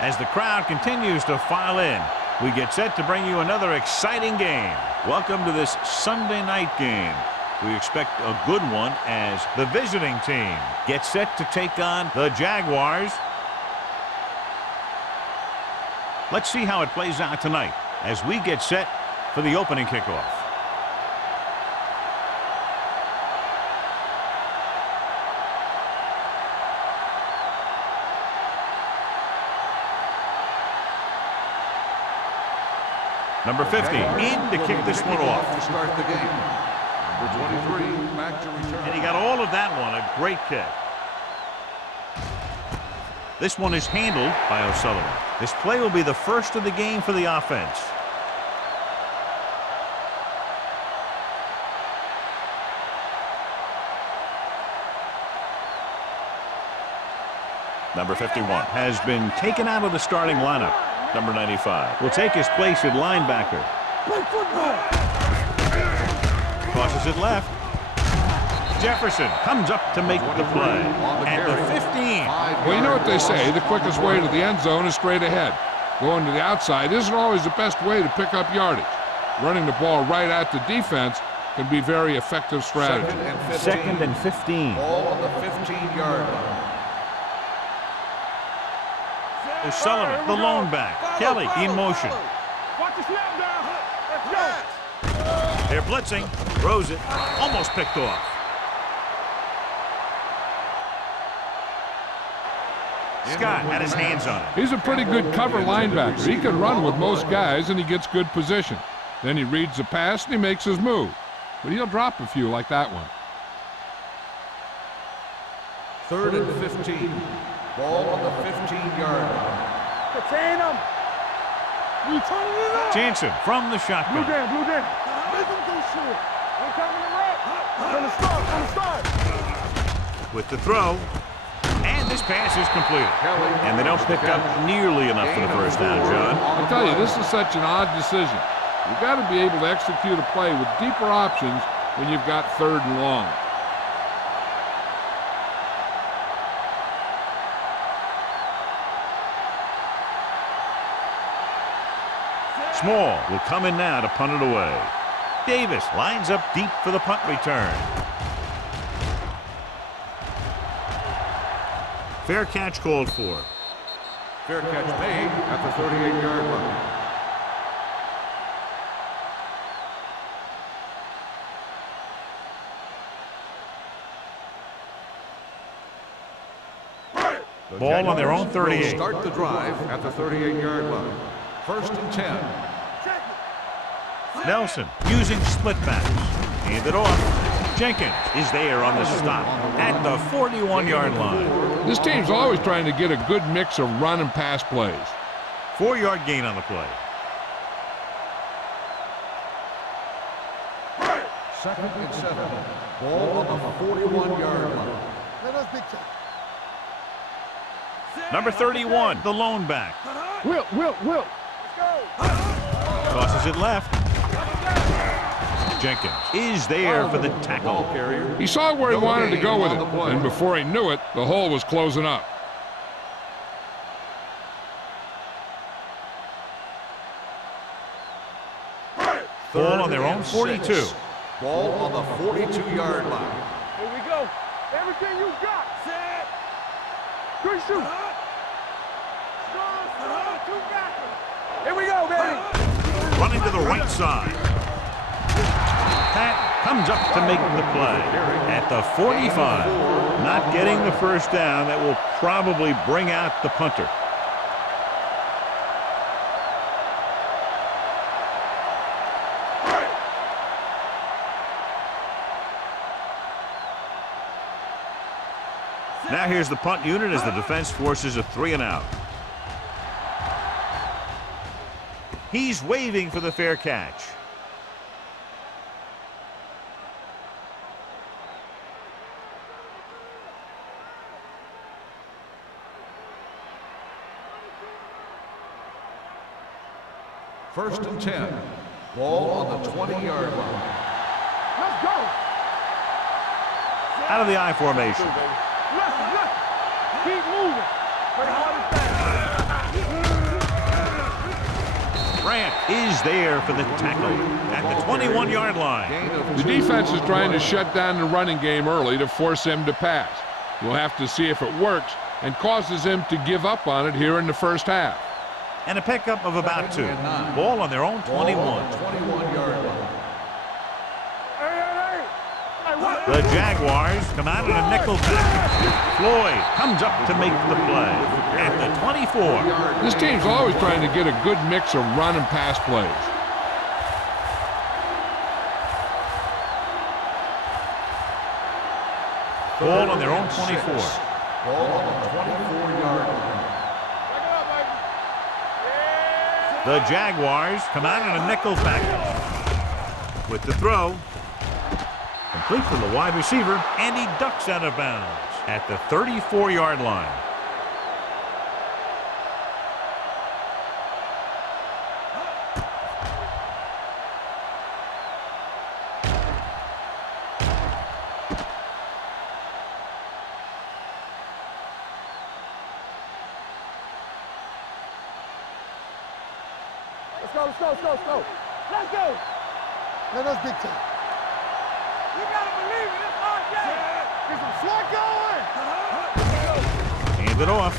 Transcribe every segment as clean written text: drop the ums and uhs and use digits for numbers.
As the crowd continues to file in, we get set to bring you another exciting game. Welcome to this Sunday night game. We expect a good one as the visiting team gets set to take on the Jaguars. Let's see how it plays out tonight as we get set for the opening kickoff. Number 50 in to kick this one off. To start the game. Number 23 back to return. And he got all of that one. A great kick. This one is handled by O'Sullivan. This play will be the first of the game for the offense. Number 51 has been taken out of the starting lineup. Number 95 will take his place at linebacker. Crosses it left. Jefferson comes up to make the play at the 15. Well, you know what they say, the quickest way to the end zone is straight ahead. Going to the outside isn't always the best way to pick up yardage. Running the ball right at the defense can be very effective strategy. Second and 15. Ball on the 15-yard line. O'Sullivan, the lone back. Kelly in motion. Watch the snap down. Let's go. They're blitzing. Throws it. Almost picked off. Scott had his hands on it. He's a pretty good cover linebacker. He can run with most guys, and he gets good position. Then he reads the pass, and he makes his move. But he'll drop a few like that one. 3rd and 15. Ball on the 15-yard line. Contain him. You turning it up. Jansen from the shotgun. Blue down. Let them do shit. Ain't coming to rap. From the start. With the throw. And this pass is completed. And they don't pick up nearly enough for the first down, John. I tell you, this is such an odd decision. You've got to be able to execute a play with deeper options when you've got 3rd and long. Small will come in now to punt it away. Davis lines up deep for the punt return. Fair catch called for. Fair catch made at the 38-yard line. Ball on their own 38. Start the drive at the 38-yard line. 1st and 10. Nelson using split backs. Hand it off. Jenkins is there on the stop at the 41-yard line. This team's always trying to get a good mix of run and pass plays. 4-yard gain on the play. 2nd and 7. Ball on the 41-yard line. Let us big time. Number 31, the lone back. Will. Let's go. Tosses it left. Jenkins is there for the tackle. He saw where he wanted to go with it, and before he knew it, the hole was closing up. Ball on their own 42. Ball on the 42-yard line. Here we go. Everything you got. Set. Good shoot. Here we go, baby. Running to the right side. Pat comes up to make the play at the 45. Not getting the first down. That will probably bring out the punter. Now here's the punt unit as the defense forces a 3-and-out. He's waving for the fair catch. First and 10. Ball on the 20-yard line. Let's go. Out of the I formation. Listen. Keep moving. Bryant is there for the tackle at the 21-yard line. The defense is trying to shut down the running game early to force him to pass. We'll have to see if it works and causes him to give up on it here in the first half. And a pickup of about 2. Ball on their own 21. 21-yard line. The Jaguars come out in a nickel package. Floyd comes up to make the play at the 24. This team's always trying to get a good mix of run and pass plays. Ball on their own 24. Ball on the 24-yard line. The Jaguars come out in a nickel package. With the throw, complete to the wide receiver, and he ducks out of bounds at the 34-yard line. Let's go. Let's go. Let us big time. You gotta believe it. It's our game. Get some sweat going. Hand it off.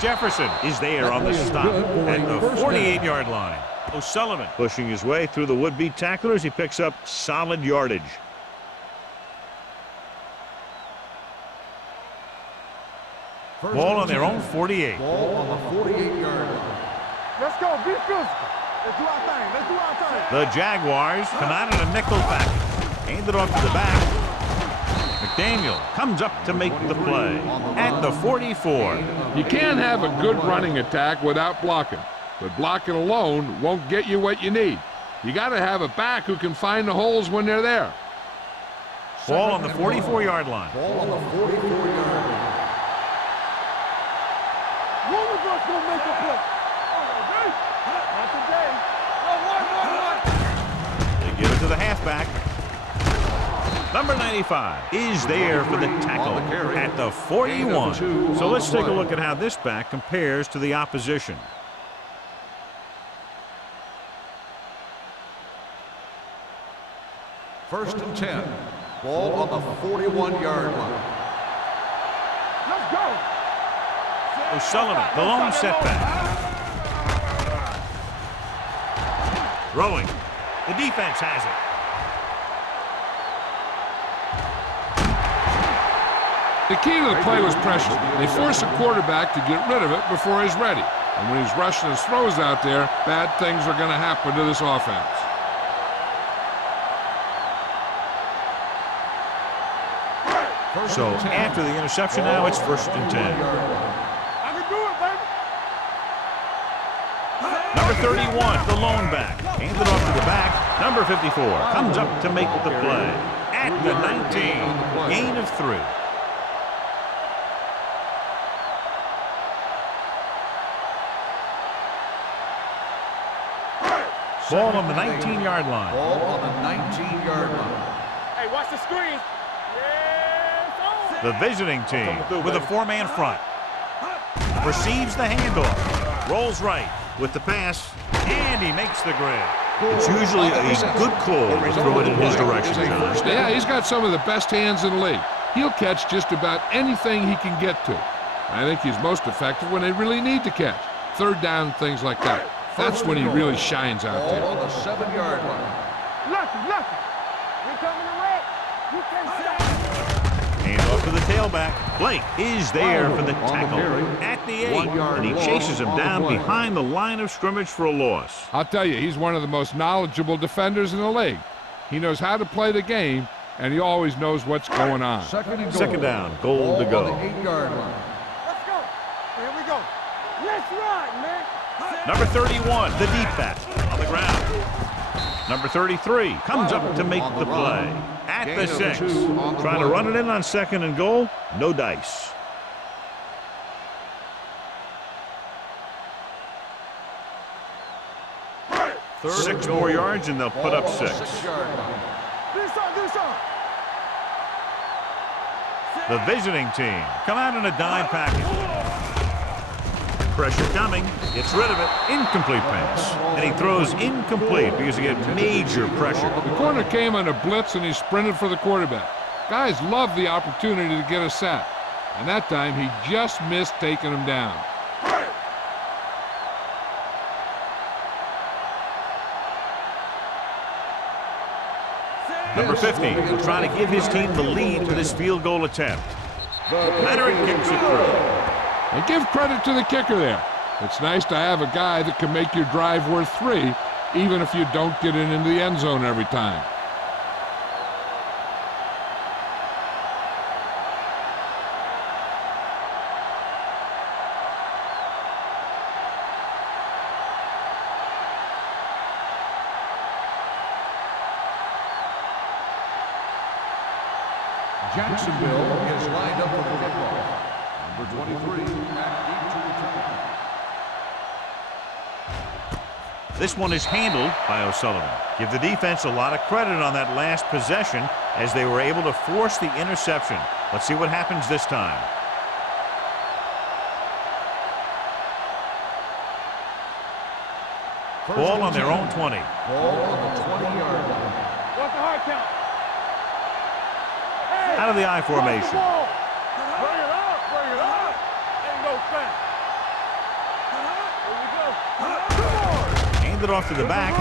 Jefferson is there on the stop at the 48-yard line. O'Sullivan pushing his way through the would-be tacklers. He picks up solid yardage. Ball on their own 48. Ball on the 48-yard line. Let's go. Be physical. Let's do our thing. Let's do our thing. The Jaguars come out in a nickel package. Hand it off to the back. McDaniel comes up to make the play at the 44. You can't have a good running attack without blocking, but blocking alone won't get you what you need. You got to have a back who can find the holes when they're there. Ball on the 44-yard line. Ball on the 44-yard line. One of us will make a play. Not today. They give it to the halfback. Number 95 is there for the tackle at the 41. So let's take a look at how this back compares to the opposition. First and 10. Ball on the 41-yard line. Let's go. O'Sullivan, the lone setback. Throwing. The defense has it. The key to the play was pressure. They force the quarterback to get rid of it before he's ready. And when he's rushing his throws out there, bad things are going to happen to this offense. So after the interception, now it's first and 10. I can do it, baby. Number 31, the lone back. Hands it off to the back. Number 54 comes up to make the play at the 19. Gain of 3. Ball on the 19-yard line. Ball on the 19-yard line. Hey, watch the screen. The visiting team with a 4-man front. Receives the handoff. Rolls right with the pass. And he makes the grab. It's usually a good call to throw it in his direction, John. Yeah, he's got some of the best hands in the league. He'll catch just about anything he can get to. I think he's most effective when they really need to catch. Third down, things like that. That's when he really shines out there. Ball on the 7-yard line. Lucky. We coming to wreck. You can't stop. Hand off to the tailback. Blake is there for the tackle at the 8. And he chases him down behind the line of scrimmage for a loss. I'll tell you, he's one of the most knowledgeable defenders in the league. He knows how to play the game, and he always knows what's going on. Second down, goal to go. On the 8-yard line. Let's go. Here we go. Let's ride, man. Number 31, the deep back on the ground. Number 33 comes up to make the play at the 6. Trying to run it in on second and goal. No dice. Third 6 more yards and they'll put up 6. Ball on the 6-yard line. Do something. The visiting team come out in a dime package. Pressure coming. Gets rid of it. Incomplete pass. And he throws incomplete because he had major pressure. The corner came on a blitz, and he sprinted for the quarterback. Guys love the opportunity to get a sack. And that time, he just missed taking him down. Number 50 will try to give his team the lead for this field goal attempt. Leonard kicks it through. And give credit to the kicker there. It's nice to have a guy that can make your drive worth 3, even if you don't get it into the end zone every time. Jacksonville is lined up for the kickoff. Number 23 at deep to return. This one is handled by O'Sullivan. Give the defense a lot of credit on that last possession as they were able to force the interception. Let's see what happens this time. Ball on their own 20. Ball on the 20-yard line. What's the hard count? Out of the I formation. Bring it up, bring it up. And go fast. Here we go. Hand it off to the back.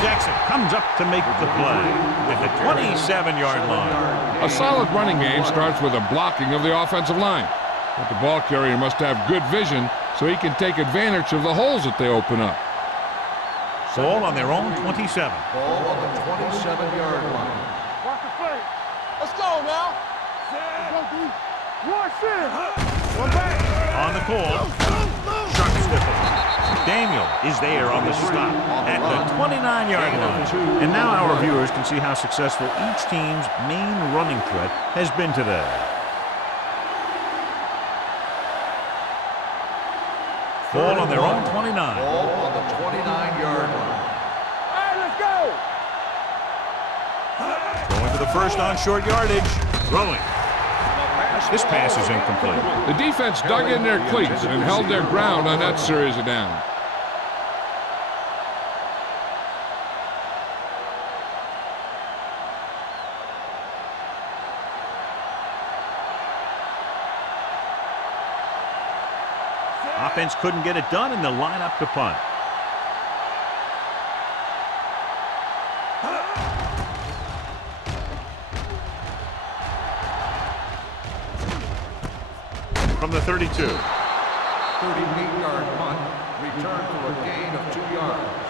Jackson comes up to make the play at the 27-yard line. A solid running game starts with a blocking of the offensive line. But the ball carrier must have good vision so he can take advantage of the holes that they open up. Ball on their own 27. Ball on the 27-yard line. Watch the play. Let's go now. Watch it. One back. On the call. Sharp stiffle. Daniel is there on the stop at the 29-yard line. And now our viewers can see how successful each team's main running threat has been today. Ball on their own 29. Ball on the 29-yard line. All right, let's go. Going for the first on short yardage. Throwing. This pass is incomplete. The defense dug in their cleats and held their ground on that series of downs. Offense couldn't get it done, and they'll line up to punt. From the 32. 38-yard punt. Return for a gain of 2 yards.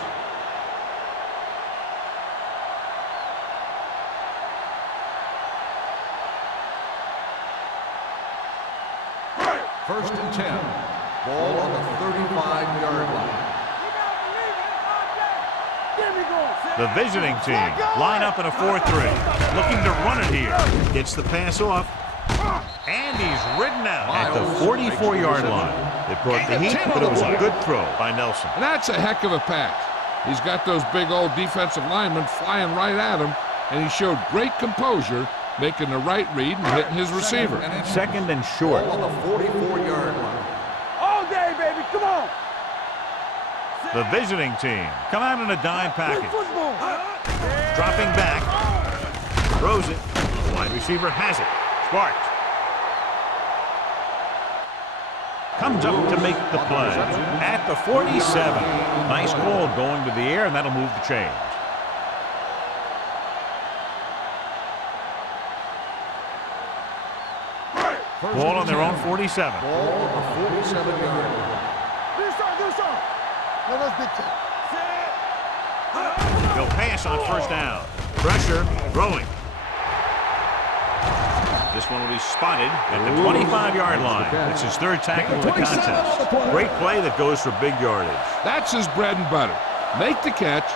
First and 10. Ball on the 35-yard line. The visiting team line up in a 4-3. Looking to run it here. Gets the pass off. And he's ridden out at the 44-yard line. They brought the heat, but it was a good throw by Nelson. And that's a heck of a pass. He's got those big old defensive linemen flying right at him, and he showed great composure, making the right read and hitting his receiver. Second and short. Ball on the 44-yard line. All day, baby. Come on. The visiting team come out in a dime package. Football. Dropping back. Throws it. The wide receiver has it. Sparks. Comes up to make the play at the 47. Nice ball going to the air, and that'll move the chains. Ball on their own 47. Ball on the 47-yard line. Do something. No, that's big time. They'll pass on first down. Pressure, throwing. This one will be spotted at the 25-yard line. It's his third tackle of the contest. Great play that goes for big yardage. That's his bread and butter. Make the catch,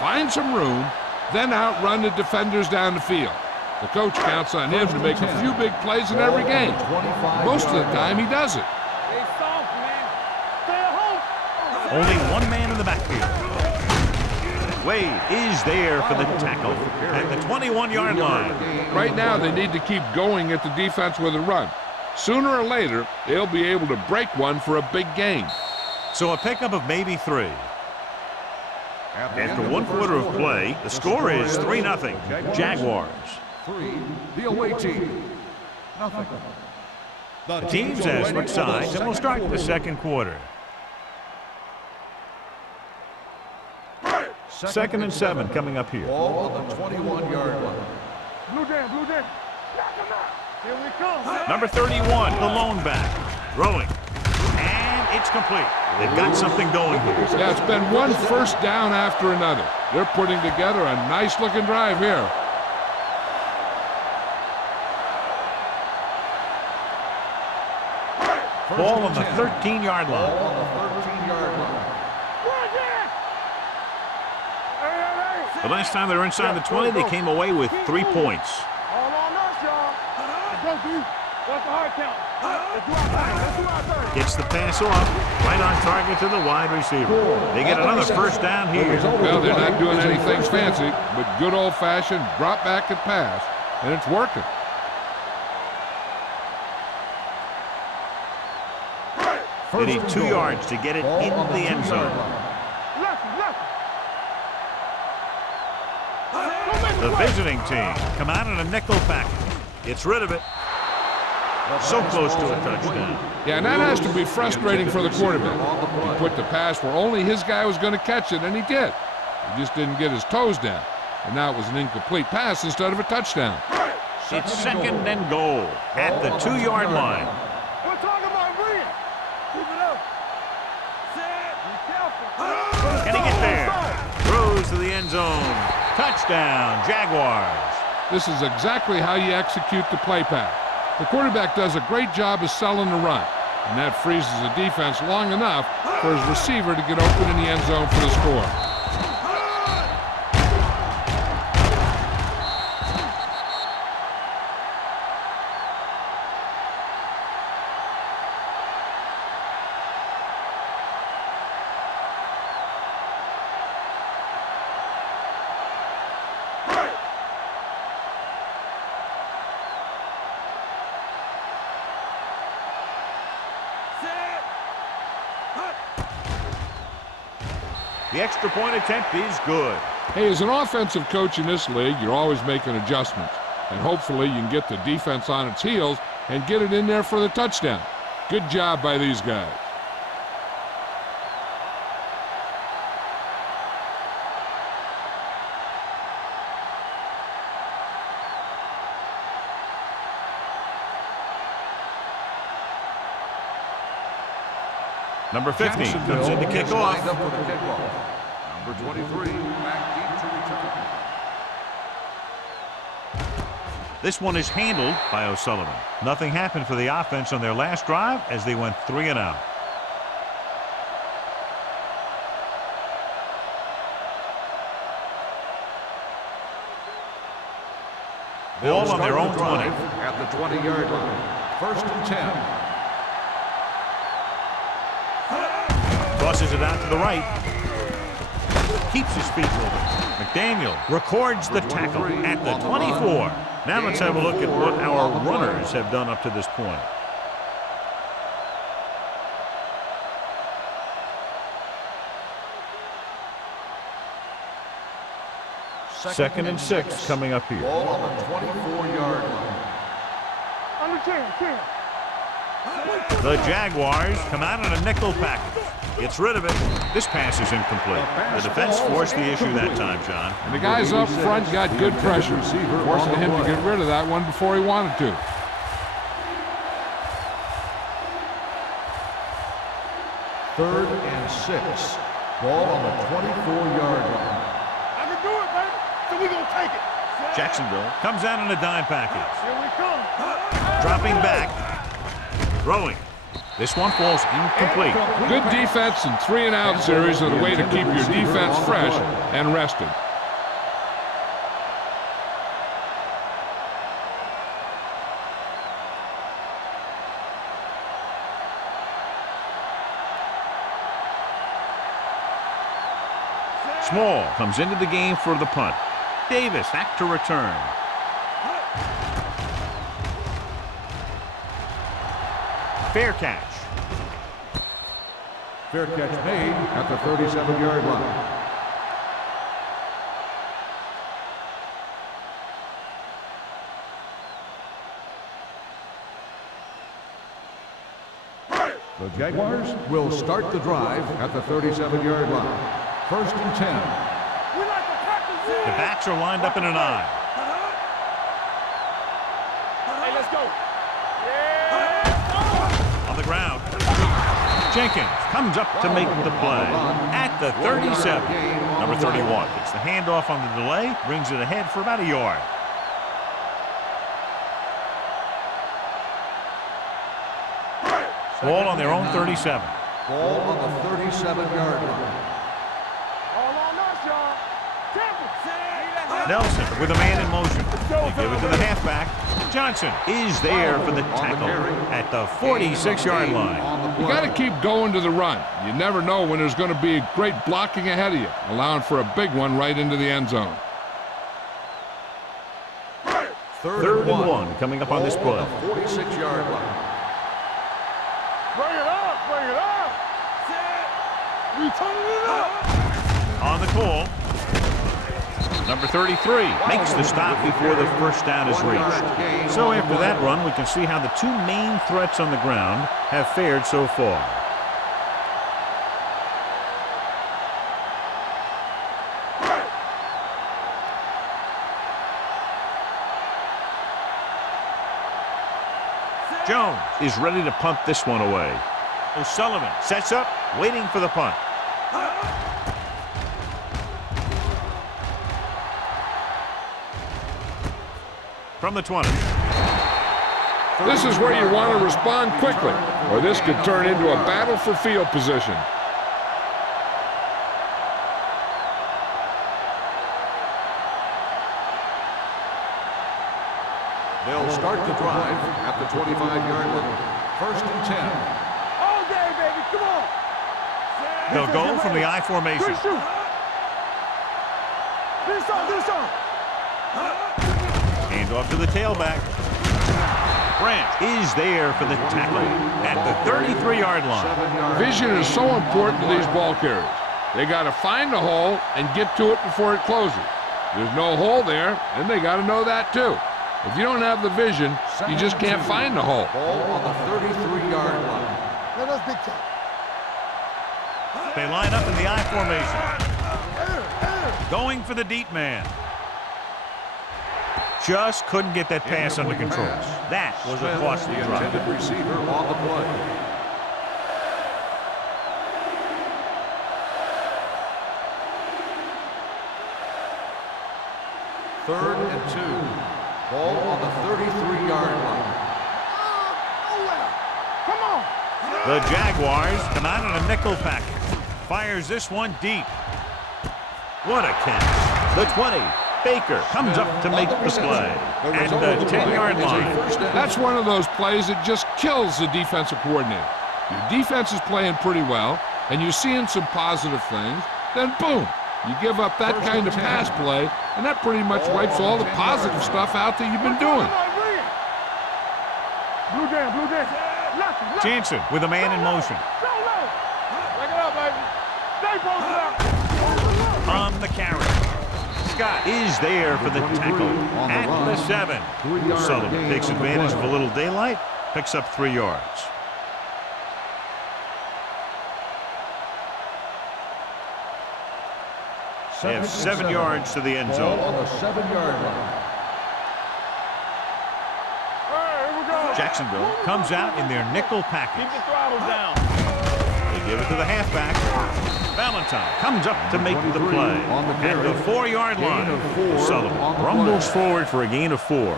find some room, then outrun the defenders down the field. The coach counts on him to make a few big plays in every game. Most of the time, he does it. Stay soft, man. Stay at home. Only one man in the backfield. Wade is there for the tackle at the 21-yard line. Right now, they need to keep going at the defense with a run. Sooner or later, they'll be able to break one for a big gain. So a pickup of maybe 3. After one quarter of play, the score is 3-0. Jaguars. 3, the away team. Nothing. The teams have switched sides, and we'll start the second quarter. 2nd and 7 coming up here. Ball on the 21-yard line. Blue Jam, Blue Jam. Here we come. Number 31, the lone back. Throwing. And it's complete. They've got something going here. Yeah, it's been one first down after another. They're putting together a nice-looking drive here. Ball on the 13-yard line. Ball on the 13-yard line. The last time they were inside the 20, they came away with 3 points. All on us, y'all. Let's go, D. What's the hard count? Let's do our thing. Let's do our thing. Gets the pass off, right on target to the wide receiver. They get another first down here. Well, they're not doing anything fancy, but good old-fashioned drop back and pass, and it's working. They need 2 yards to get it into the end zone. The visiting team come out in a nickel package. Gets rid of it. So close to a touchdown. Yeah, and that has to be frustrating for the quarterback. He put the pass where only his guy was going to catch it, and he did. He just didn't get his toes down. And now it was an incomplete pass instead of a touchdown. It's 2nd and goal at the 2-yard line. We're talking about Green. Keep it up. Be careful. Can he get there? Throws to the end zone. Touchdown, Jaguars. This is exactly how you execute the play pass. The quarterback does a great job of selling the run, and that freezes the defense long enough for his receiver to get open in the end zone for the score. The extra point attempt is good. Hey, as an offensive coach in this league, you're always making adjustments. And hopefully you can get the defense on its heels and get it in there for the touchdown. Good job by these guys. Number 50 comes in to kick off. Number 23, back deep to return. This one is handled by O'Sullivan. Nothing happened for the offense on their last drive as they went 3 and out. Ball on their own 20. At the 20-yard line. 1st and 10. Crosses it out to the right. Keeps his feet moving. McDaniel records the tackle at the 24. Now let's have a look at what our runners have done up to this point. Second and 6 coming up here. Ball on the 24-yard line. Under 10. The Jaguars come out in a nickel package. Gets rid of it. This pass is incomplete. The defense forced the issue that time, John. And the guys up front got good pressure, forcing him to get rid of that one before he wanted to. Third and 6. Ball on the 24-yard line. I can do it, baby. So we're going to take it. Jacksonville comes out in a dime package. Here we come. Dropping back. Throwing. This one falls incomplete. Good defense and 3-and-out series are the way to keep your defense fresh and rested. Small comes into the game for the punt. Davis back to return. Fair catch. Fair catch made at the 37-yard line. The Jaguars will start the drive at the 37-yard line. 1st and 10. The backs are lined up in an I. Hey, let's go. On the ground. Jenkins comes up to make the play at the 37. Number 31 gets the handoff on the delay, brings it ahead for about a yard. Ball on their own 37. Ball on the 37-yard line. All on us, y'all. Nelson with a man in motion. They give it to the halfback. Johnson is there for the tackle at the 46-yard line. You got to keep going to the run. You never know when there's going to be great blocking ahead of you, allowing for a big one right into the end zone. Third and one coming up on this play. 46-yard line. Bring it up, bring it up. We turning it up. On the call. Number 33 makes the stop before the first down is reached. So after that run, we can see how the two main threats on the ground have fared so far. Jones is ready to punt this one away. O'Sullivan sets up, waiting for the punt. From the 20. This is where you want to respond quickly, or this could turn into a battle for field position. They'll start the drive at the 25-yard line. 1st and 10. All day, baby, come on. They'll go from the I formation. Good shoot. This on. Hand off to the tailback. Grant is there for the tackle at the 33-yard line. Vision is so important to these ball carriers. They got to find the hole and get to it before it closes. There's no hole there, and they got to know that too. If you don't have the vision, you just can't find the hole. Ball on the 33-yard line. Let us big time. They line up in the I formation. Going for the deep man. Just couldn't get that pass under control. That was a costly drop. Intended receiver on the play. Third and 2. Ball on the 33-yard line. Come on. The Jaguars come out in a nickel package. Fires this one deep. What a catch. The 20. Baker comes up to make the play at the 10-yard line. That's one of those plays that just kills the defensive coordinator. Your defense is playing pretty well, and you're seeing some positive things, then boom, you give up that kind of pass play, and that pretty much wipes all the positive stuff out that you've been doing. Blue game. Lucky. Jansen with a man in motion. Break it up, baby. Stay posted up. On the carry. Scott is there for the tackle at the 7. Sullivan takes advantage of a little daylight, picks up 3 yards. They have 7 yards to the end zone. Ball on the 7-yard line. Here we go. Jacksonville comes out in their nickel package. Keep the throttle down. They give it to the halfback. Valentine comes up to make the play at the 4-yard line. Sullivan rumbles forward for a gain of 4.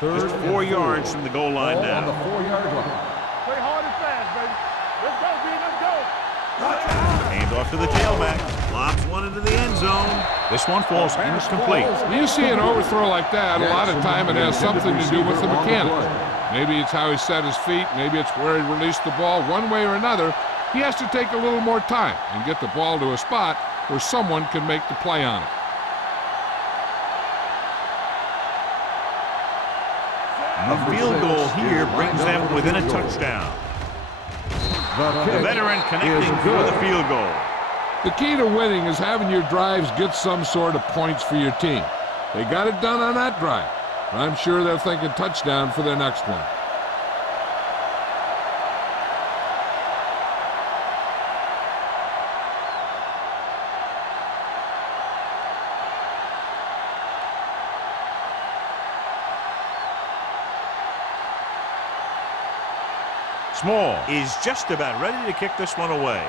Just 4 yards from the goal line On the now. 4-yard line. Play hard and fast, baby. Let's go, B. Let's go. Hand off to the tailback. Lobs one into the end zone. This one falls incomplete. When you see an overthrow like that, a lot of time it has something to do with the mechanics. Maybe it's how he set his feet. Maybe it's where he released the ball. One way or another, he has to take a little more time and get the ball to a spot where someone can make the play on it. A field goal here brings them within a touchdown. The veteran connecting for the field goal. The key to winning is having your drives get some sort of points for your team. They got it done on that drive. I'm sure they're thinking touchdown for their next one. Small is just about ready to kick this one away.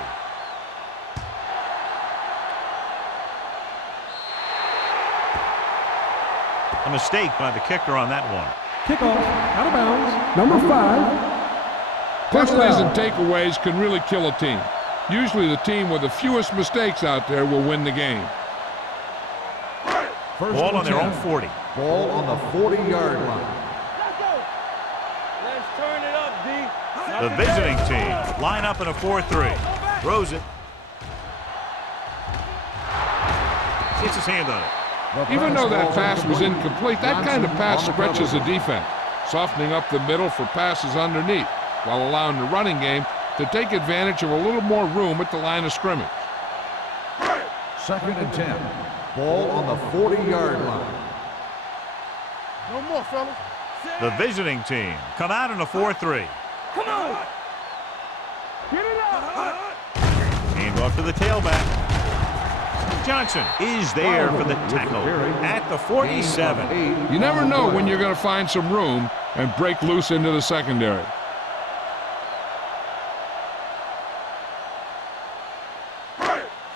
A mistake by the kicker on that one. Kickoff, out of bounds, number 5. Penalties and takeaways can really kill a team. Usually the team with the fewest mistakes out there will win the game. Ball on their own 40. Ball on the 40-yard line. Let's turn it up, D. The visiting team line up in a 4-3. Throws it. Gets his hand on it. Even though that pass was incomplete, that kind of pass stretches the defense, softening up the middle for passes underneath, while allowing the running game to take advantage of a little more room at the line of scrimmage. 2nd and 10. Ball on the 40-yard line. No more, fellas. The visiting team come out in a 4-3. Come on. Get it up. Hand off to the tailback. Johnson is there for the tackle at the 47. You never know when you're going to find some room and break loose into the secondary.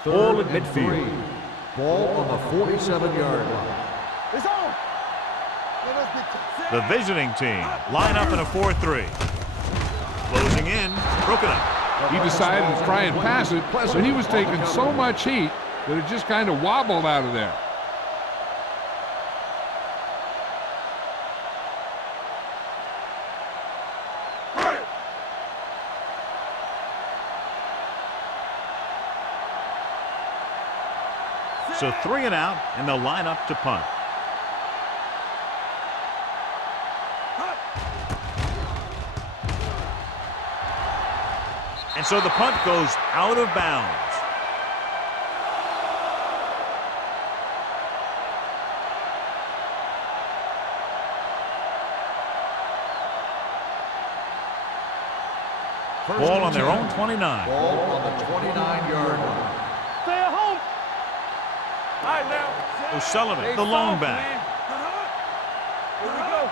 Ball at midfield. Ball on the 47-yard line. It's on. Let us get The visiting team line up in a 4-3. Closing in, broken up. He decided to try and pass it, but he was taking so much heat that it just kind of wobbled out of there. So 3 and out, and they'll line up to punt. And so the punt goes out of bounds. Ball on their own 29. Ball on the 29-yard line. Stay at home. All right, now. O'Sullivan, the lone back. Here we go.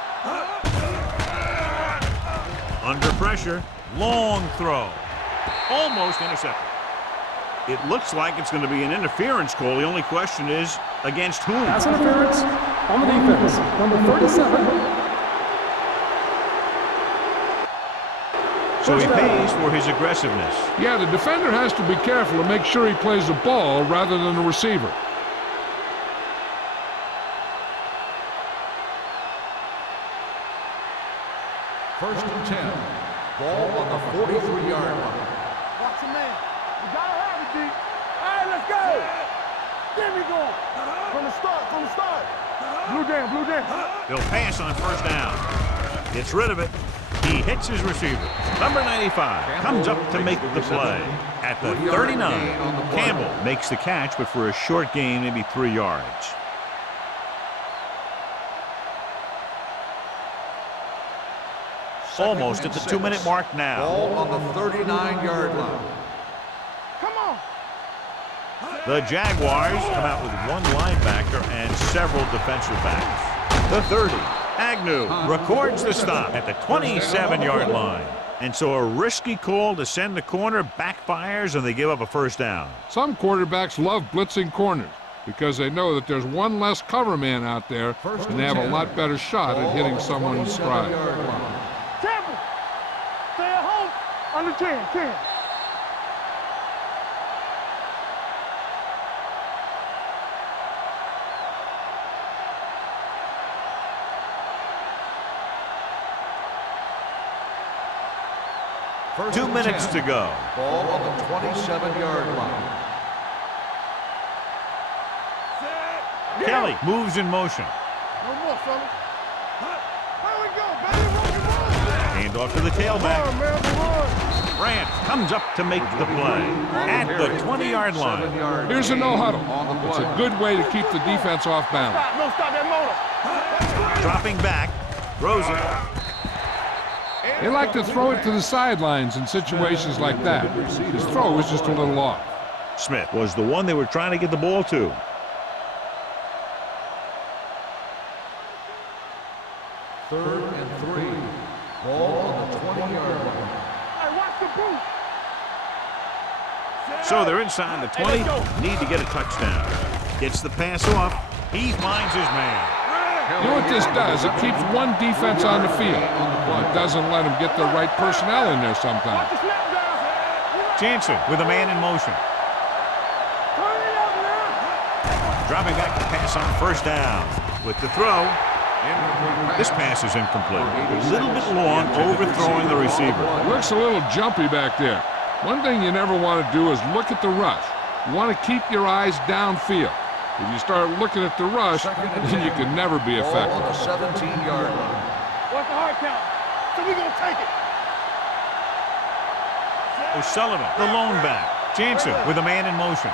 Under pressure, long throw. Almost intercepted. It looks like it's going to be an interference call. The only question is, against whom? Pass interference on the defense, number 37. So he pays for his aggressiveness. Yeah, the defender has to be careful to make sure he plays the ball rather than the receiver. First and 10. Ball on the 43-yard line. Watch your man. You gotta have it, D. All right, let's go. Get me going. From the start. Blue jam. They'll pass on first down. Gets rid of it. He hits his receiver. Number 95 comes up to make the play. At the 39, Campbell makes the catch, but for a short gain, maybe 3 yards. Almost at the 2-minute mark now. Ball on the 39-yard line. Come on. The Jaguars come out with 1 linebacker and several defensive backs. The 30. Agnew records the stop at the 27-yard line. And so a risky call to send the corner backfires, and they give up a first down. Some quarterbacks love blitzing corners because they know that there's one less cover man out there and they have a lot better shot at hitting someone in stride. Temple. Stay at home. Under 10. First 2 and minutes 10. to go. Ball on the 27-yard line. Kelly moves in motion. No more, fellas. Where we go, Hand off to the tailback. Grant comes up to make the play at the 20-yard line. Here's a no huddle. It's a good way to keep the defense off balance. No, stop that motor. Dropping back, throws it. They like to throw it to the sidelines in situations like that. His throw was just a little off. Smith was the one they were trying to get the ball to. Third and 3. Ball on the 20-yard line. Hey, watch the boot. So they're inside the 20. Need to get a touchdown. Gets the pass off. He finds his man. You know what this does? It keeps one defense on the field. It doesn't let them get the right personnel in there sometimes. Jansen with a man in motion. Dropping back to pass on first down. With the throw. This pass is incomplete. A little bit long, overthrowing the receiver. Looks a little jumpy back there. One thing you never want to do is look at the rush. You want to keep your eyes downfield. If you start looking at the rush, then you can never be effective. Ball on the 17-yard line. What's the hard count? So we're going to take it. O'Sullivan, the lone back. Jansen with a man in motion.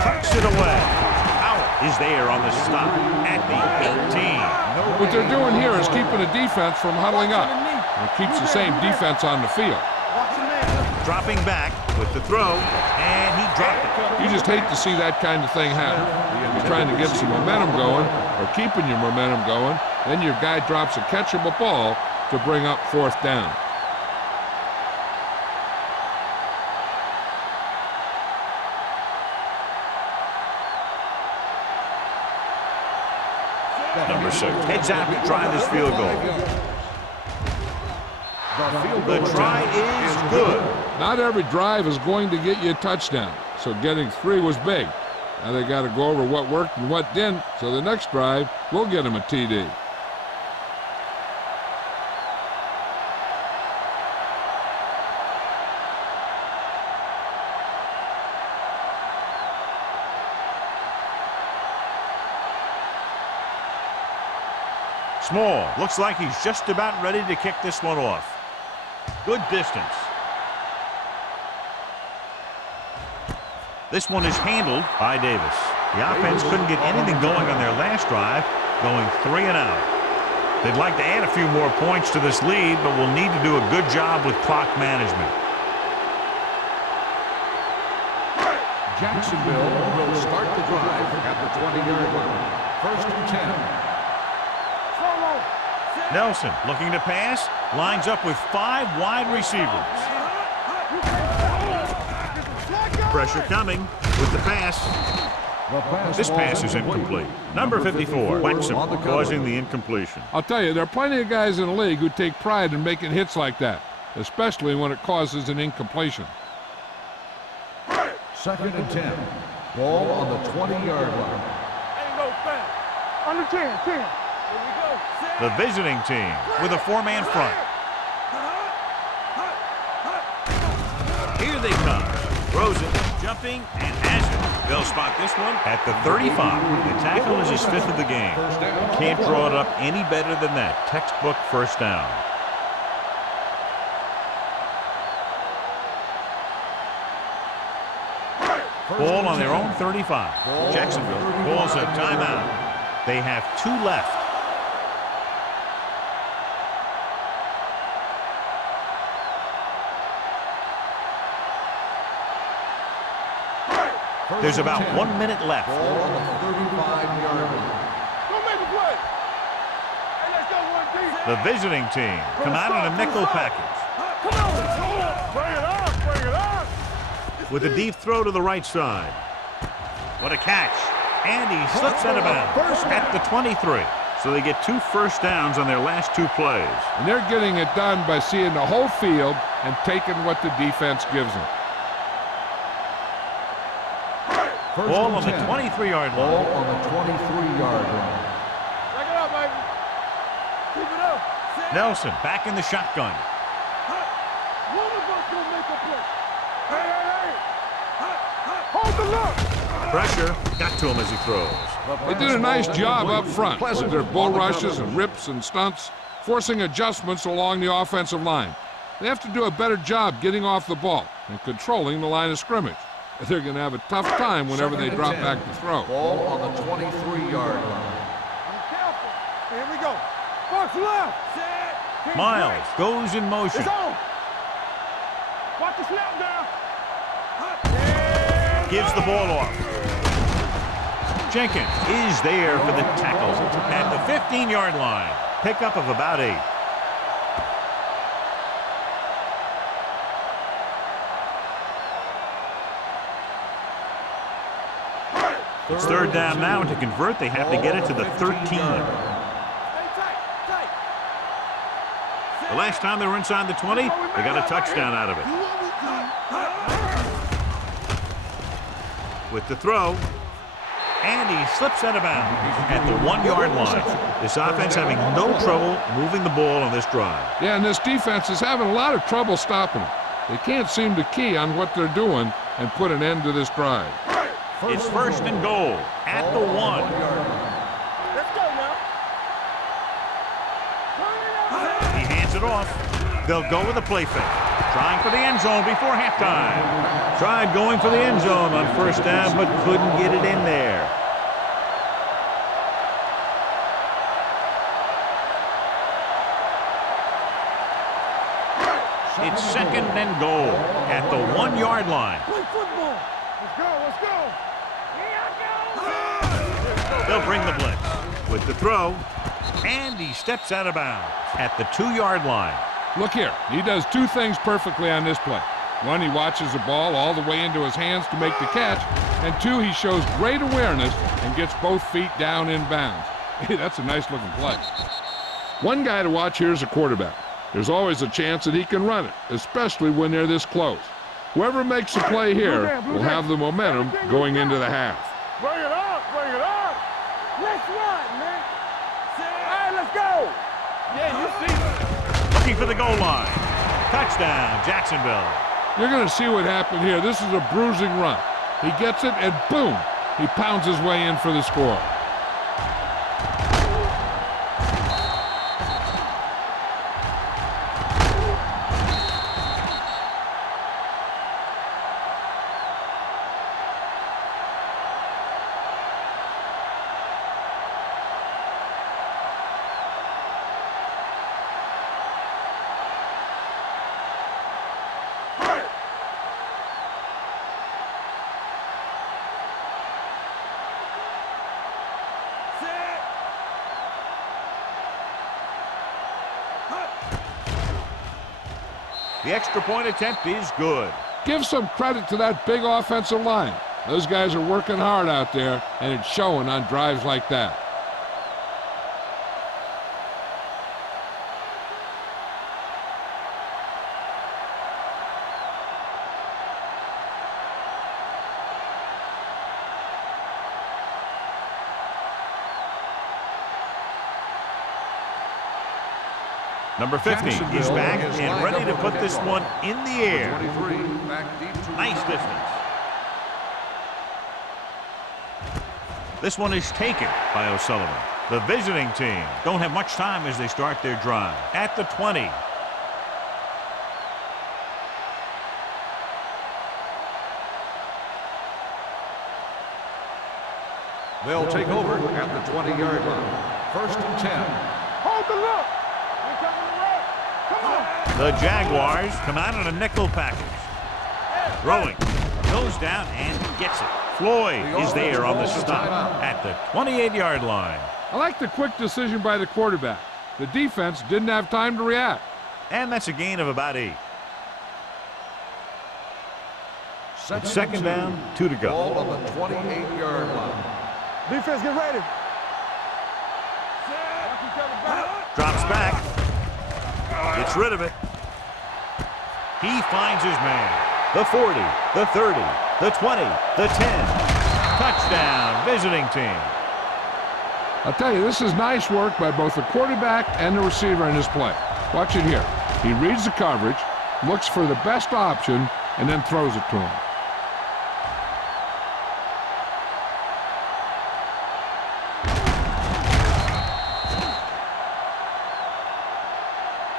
Tucks it away. Out is there on the stop at the 18. What they're doing here is keeping the defense from huddling up. It keeps the same defense on the field. Dropping back with the throw, and he dropped it. You just hate to see that kind of thing happen. You're trying to get some momentum going, or keeping your momentum going, then your guy drops a catchable ball to bring up fourth down. Number 6 heads out to try this field goal. The try is good. Not every drive is going to get you a touchdown, so getting 3 was big. Now they got to go over what worked and what didn't, so the next drive will get them a TD. Small looks like he's just about ready to kick this one off. Good distance. This one is handled by Davis. The offense couldn't get anything going on their last drive, going 3 and out. They'd like to add a few more points to this lead, but will need to do a good job with clock management. Jacksonville will start the drive at the 20-yard line. First and 10. Nelson looking to pass, lines up with 5 wide receivers. Pressure coming with the pass. This pass is incomplete. Number 54, Wexham, causing the incompletion. I'll tell you, there are plenty of guys in the league who take pride in making hits like that, especially when it causes an incompletion. Second and 10. Ball on the 20-yard line. Ain't no foul. Under 10. The visiting team with a 4-man front. Here they come. Throws it, jumping, and has it. They'll spot this one at the 35. The tackle is his 5th of the game. Can't draw it up any better than that. Textbook first down. Ball on their own 35. Jacksonville calls a timeout. They have 2 left. There's about 1 minute left. Ball on the 35-yard line. Don't make a play. Hey, let's go one deep. The visiting team come out in a nickel package. Come on. Bring it up. With a deep throw to the right side. What a catch. And he slips out of bounds at the 23. So they get 2 first downs on their last 2 plays. And they're getting it done by seeing the whole field and taking what the defense gives them. Ball on the 23-yard line. Ball on the 23-yard line. Break it up, baby. Keep it up. Nelson back in the shotgun. One of us gonna make a play. Hey. Hold the look. Pressure got to him as he throws. They did a nice job up front with their bull rushes and rips and stunts, forcing adjustments along the offensive line. They have to do a better job getting off the ball and controlling the line of scrimmage. They're going to have a tough time whenever they drop back to throw. Ball on the 23-yard line. Be careful. Here we go. Box left. Set. Miles goes in motion. It's on. Watch the snap down. Gives the ball off. Jenkins is there for the tackle at the 15-yard line. Pickup of about 8. It's third down now. To convert, they have to get it to the 13. The last time they were inside the 20, they got a touchdown out of it. With the throw, and he slips out of bounds at the 1-yard line. This offense having no trouble moving the ball on this drive. Yeah, and this defense is having a lot of trouble stopping them. They can't seem to key on what they're doing and put an end to this drive. It's first and goal at the 1. Let's go now. He hands it off. They'll go with a play fake. Trying for the end zone before halftime. Tried going for the end zone on first down, but couldn't get it in there. It's second and goal at the 1-yard line. Play football. Let's go. Let's go. They'll bring the blitz with the throw, and he steps out of bounds at the 2-yard line. Look here, he does 2 things perfectly on this play. 1, he watches the ball all the way into his hands to make the catch, and 2, he shows great awareness and gets both feet down in bounds. Hey, that's a nice looking play. One guy to watch here is a quarterback. There's always a chance that he can run it, especially when they're this close. Whoever makes the play here will have the momentum going into the half. Bring it up. Bring it up. Let's run, man. All right, let's go. Yeah, you see it. Looking for the goal line. Touchdown, Jacksonville. You're going to see what happened here. This is a bruising run. He gets it, and boom, he pounds his way in for the score. The extra point attempt is good. Give some credit to that big offensive line. Those guys are working hard out there, and it's showing on drives like that. Number 50 is back and ready to put this one in the air. 23, back deep to Nice distance. This one is taken by O'Sullivan. The visiting team don't have much time as they start their drive. At the 20. They'll take over at the 20-yard line. First and 10. Hold the look. We're coming to right. Come on. The Jaguars come out in a nickel package. Throwing. Goes down and gets it. Floyd is there on the stop at the 28-yard line. I like the quick decision by the quarterback. The defense didn't have time to react. And that's a gain of about 8. It's second down, 2 to go. Ball on the 28-yard line. Defense, get ready. Drops back. Gets rid of it. He finds his man. The 40, the 30, the 20, the 10. Touchdown, visiting team. I'll tell you, this is nice work by both the quarterback and the receiver in this play. Watch it here. He reads the coverage, looks for the best option, and then throws it to him.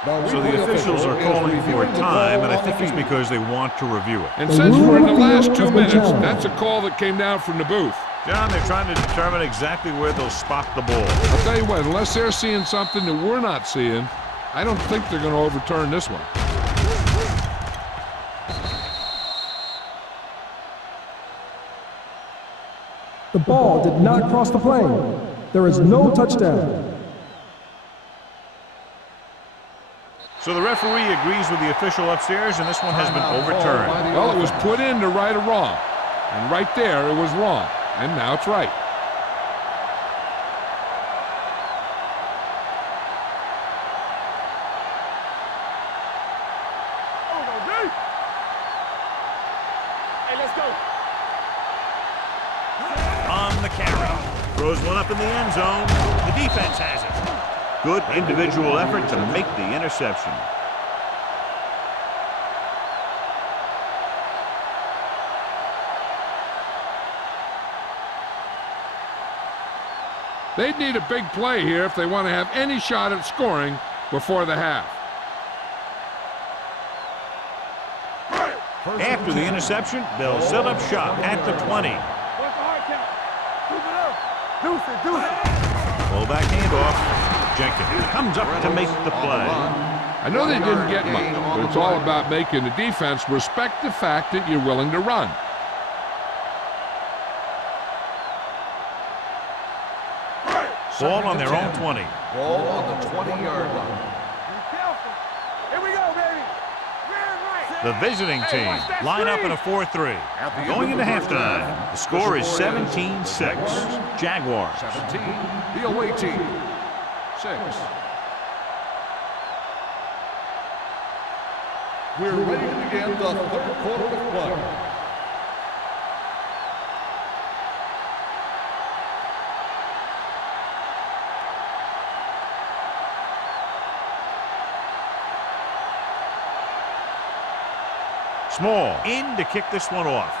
So the officials are calling for time, and I think it's because they want to review it. And since we're in the last 2 minutes, that's a call that came down from the booth. John, they're trying to determine exactly where they'll spot the ball. I'll tell you what, unless they're seeing something that we're not seeing, I don't think they're going to overturn this one. The ball did not cross the plane. There is no touchdown. So the referee agrees with the official upstairs, and this one has been overturned. Well, it was put in to right a wrong. And right there, it was wrong. And now it's right. Hey, let's go. On the carry. Throws one up in the end zone. The defense has it. Good individual effort to make the interception. They'd need a big play here if they want to have any shot at scoring before the half. After the interception, they'll set up shop at the 20. What's the hard count? Move it up. Deuce it. Full back handoff. Jenkins comes up to make the play. I know they didn't get much, but it's all about making the defense respect the fact that you're willing to run. Ball on their own 20. Ball on the 20-yard line. Be careful. Here we go, baby. Right. The visiting team line up in a 4-3. Going into halftime, the score is 17-6. Jaguars. 17, the away team. 6. We're ready to begin the third quarter of play. Small in to kick this one off.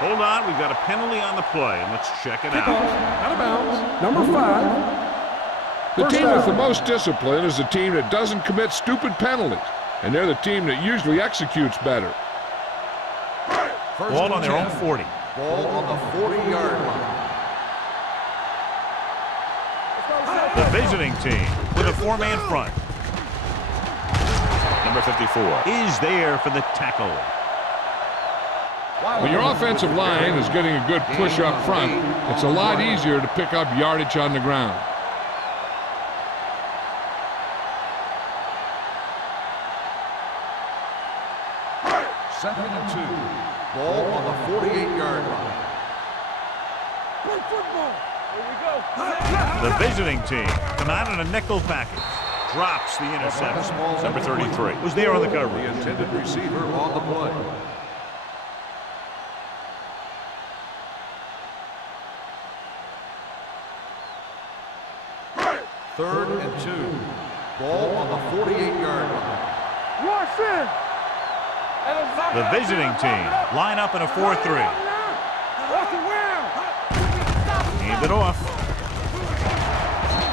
Hold on, we've got a penalty on the play, and let's check it Kickoff, out. out of bounds, number 5. The First team with down. the most discipline is the team that doesn't commit stupid penalties, and they're the team that usually executes better. Ball on their own 40. Ball on the 40-yard line. The visiting team with a 4-man front. Number 54 is there for the tackle. When your offensive line is getting a good push up front, it's a lot easier to pick up yardage on the ground. Second and 2. Ball on the 48-yard line. Play football. Here we go. The visiting team come out in a nickel package. Drops the interception. Number 33 was there on the The coverage. intended receiver on the play. Third and 2. Ball on the 48-yard line. Rush in. The visiting team line up in a 4-3. Watch it well. Hand it off.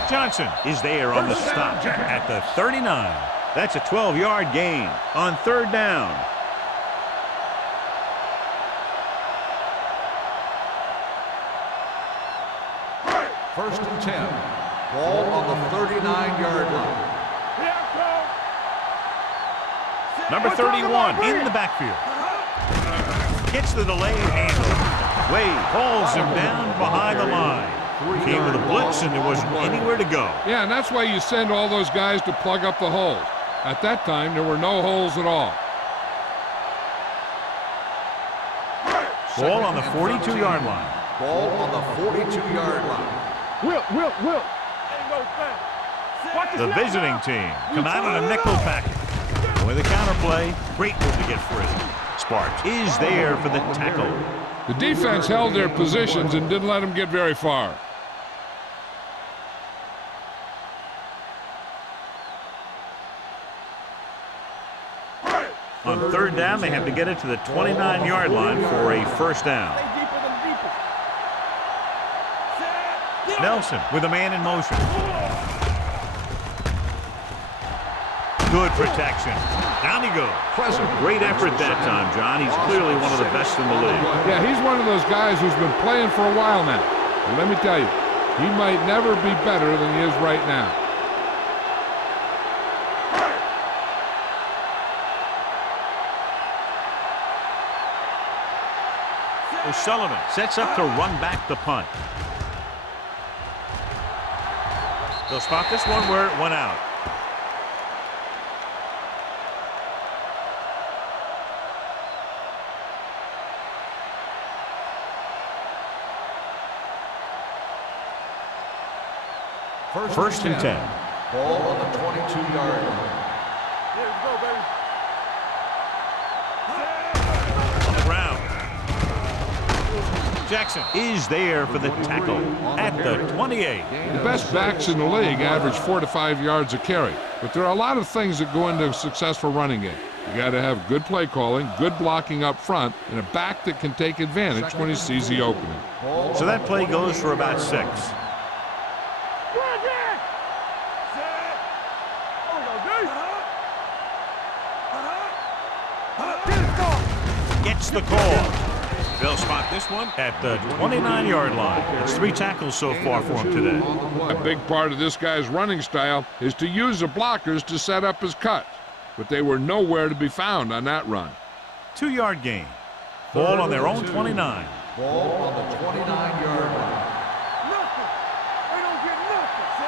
Johnson is there on the stop at the 39. That's a 12-yard gain on third down. First and 10. Ball on the 39-yard line. Number 31 in the backfield. Gets the delayed handle. Wade hauls him down behind the line. Came with a blitz and there wasn't anywhere to go. Yeah, and that's why you send all those guys to plug up the holes. At that time, there were no holes at all. Ball on the 42-yard line. Ball on the 42-yard line. Wilt. Ain't no thing. Watch The visiting team come out in a nickel package. With a counterplay, great move to get free. Sparks is there for the tackle. The defense held their positions and didn't let them get very far. On third down, they have to get it to the 29-yard line for a first down. Stay deeper than deeper. Nelson with a man in motion. Good protection. Down he goes. Great effort that time, John. He's clearly one of the best in the league. Yeah, he's one of those guys who's been playing for a while now. And let me tell you, he might never be better than he is right now. O'Sullivan sets up to run back the punt. They'll spot this one where it went out. First and 10. Ball on the 22-yard line. Here we go, baby. On the ground. Jackson is there for the tackle at the 28. The best backs in the league average 4 to 5 yards a carry. But there are a lot of things that go into a successful running game. You got to have good play calling, good blocking up front, and a back that can take advantage when he sees the opening. So that play goes for about 6. Gets the call. They'll spot this one at the 29-yard line. It's 3 tackles so far for him today. A big part of this guy's running style is to use the blockers to set up his cuts, but they were nowhere to be found on that run. 2-yard gain. Ball on their own 29. Ball on the 29-yard line.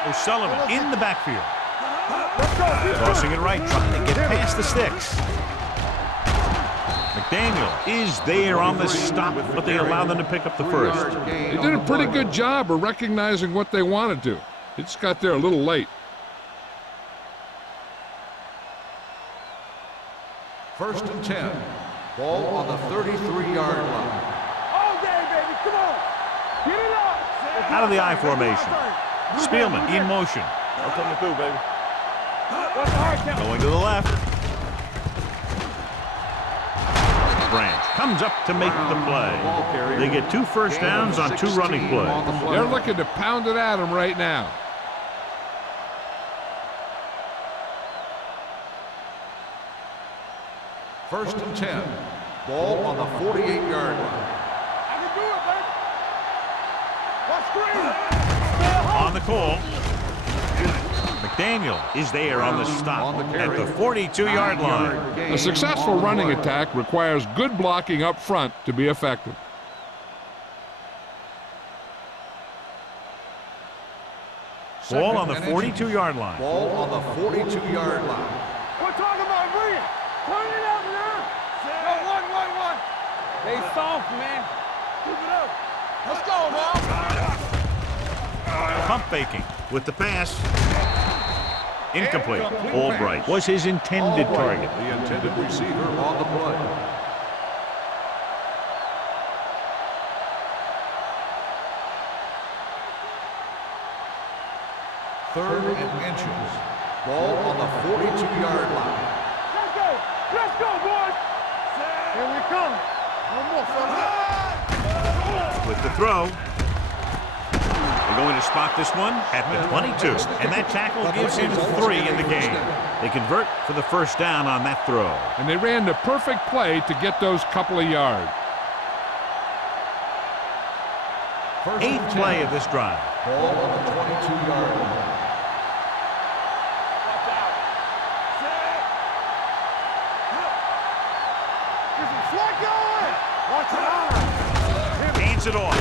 O'Sullivan in the backfield. Crossing it right, trying to get past the sticks. McDaniel is there on the stop, but they allow them to pick up the first. They did a pretty good job of recognizing what they wanted to. It just got there a little late. First and 10. Ball on the 33-yard line. All day, baby. Come on. Get it up. Out of the I formation. Spielman in motion. I'm coming through, baby. What's the hard count? Going to the left. Branch comes up to make the play. They get 2 first downs on 2 running plays. They're looking to pound it at him right now. First and 10. Ball on the 48-yard line. I can do it, baby. What screen? On the call. McDaniel is there on the stop at the 42-yard line. A successful running attack requires good blocking up front to be effective. Ball on the 42-yard line. Ball on the 42-yard line. We're talking about bringing. Turn it up now. Go, one. They soft, man. Keep it up. Let's go, man. Pump faking with the pass. Incomplete. Albright was his intended target. The intended receiver on the play. Third and inches. Ball on the 42-yard line. Let's go, boys. Here we come. One more, son. With the throw. They're going to spot this one at the 22. And that tackle gives him 3 in the game. They convert for the first down on that throw. And they ran the perfect play to get those couple of yards. 8th play of this drive. Ball on the 22-yard line. Hands it off.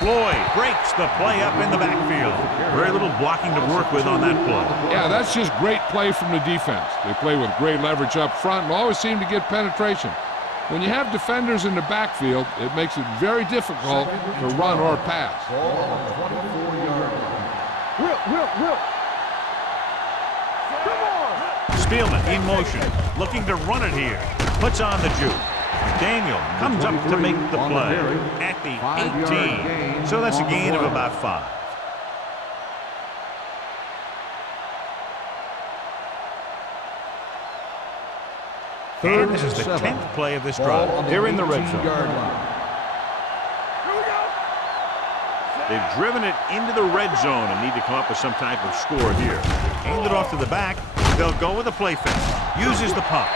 Floyd breaks the play up in the backfield. Very little blocking to work with on that play. Yeah, that's just great play from the defense. They play with great leverage up front and always seem to get penetration. When you have defenders in the backfield, it makes it very difficult to run or pass. Ball on the 24-yard line. Will. Come on. Spielman in motion, looking to run it here. Puts on the juke. McDaniel comes up to make the play at the 18. So that's a gain of about 5. And this is the 10th play of this drive. They're in the red zone. They've driven it into the red zone and need to come up with some type of score here. Hand it off to the back. They'll go with a play fake. Uses the pump.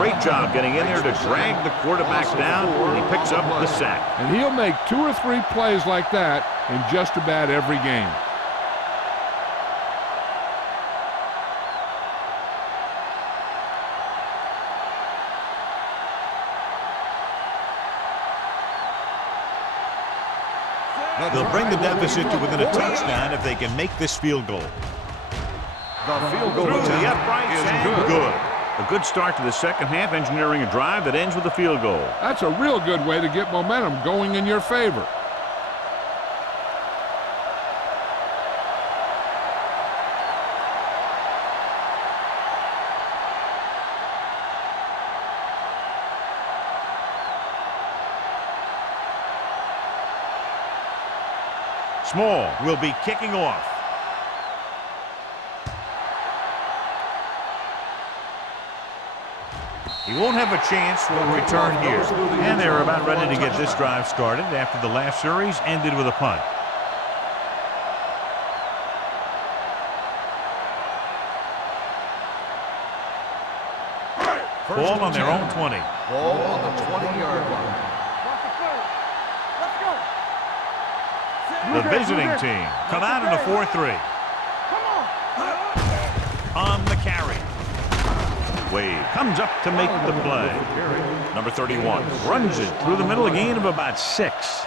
Great job getting in there to drag the quarterback down, and he picks up the sack. And he'll make 2 or 3 plays like that in just about every game. They'll bring the deficit to within a touchdown if they can make this field goal. The field goal Through the attempt uprights is and good. A good start to the second half, engineering a drive that ends with a field goal. That's a real good way to get momentum going in your favor. Small will be kicking off. He won't have a chance for a return here. And they're about ready to get this drive started after the last series ended with a punt. Ball on their own 20. Ball on the 20-yard line. The visiting team come out in a 4-3. On the carry. Wade comes up to make the play. Number 31 runs it through the middle, a gain of about 6.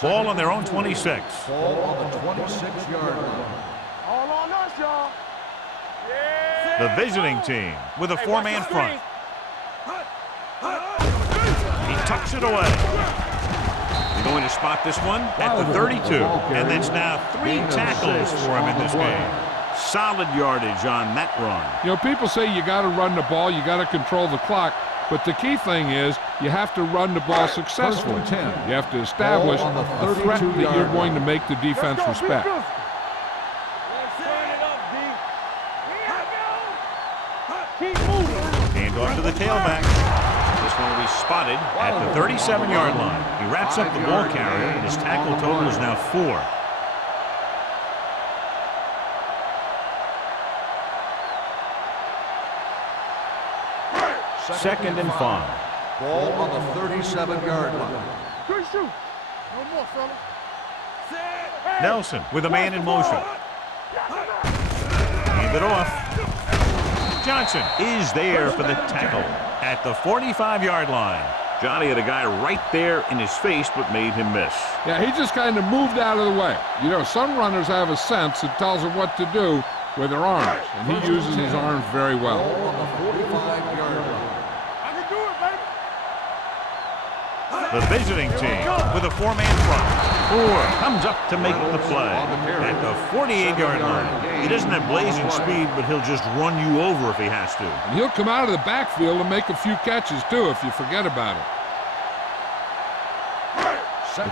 Ball on their own 26. Ball on the 26-yard line. All on us, y'all. The visiting team with a 4-man front. He tucks it away. They're going to spot this one at the 32. And that's now 3 tackles for him in this game. Solid yardage on that run. You know, people say you got to run the ball, you got to control the clock. But the key thing is you have to run the ball successfully. You have to establish a threat that you're going to make the defense respect. Hand off to the tailback. This one will be spotted at the 37-yard line. He wraps up the ball carrier, and his tackle total is now 4. Second and 5. Ball on the 37-yard line. Good shoot. No more, fellas. Nelson with a man in motion. Hand it off. Johnson is there for the tackle at the 45-yard line. Johnny had a guy right there in his face, but made him miss. Yeah, he just kind of moved out of the way. You know, some runners have a sense that tells them what to do with their arms, and he uses his arms very well. Ball on the 45-yard line. The visiting team with a 4-man front. 4 comes up to make the play at the 48-yard line. He doesn't have blazing speed, but he'll just run you over if he has to. And he'll come out of the backfield and make a few catches, too, if you forget about it.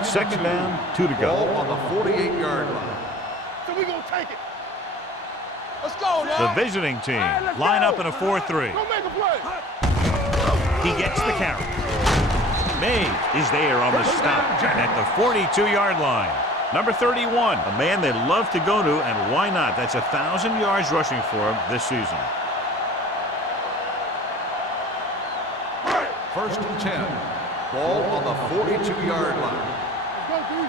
It's second down, 2 to go. Ball on the 48-yard line. So we gonna take it. Let's go now. The visiting team line up in a 4-3. Go make a play. He gets the carry. May is there on the stop at the 42-yard line. Number 31, a man they love to go to, and why not? That's 1,000 yards rushing for him this season. First and 10. Ball on the 42-yard line. Let's go, D.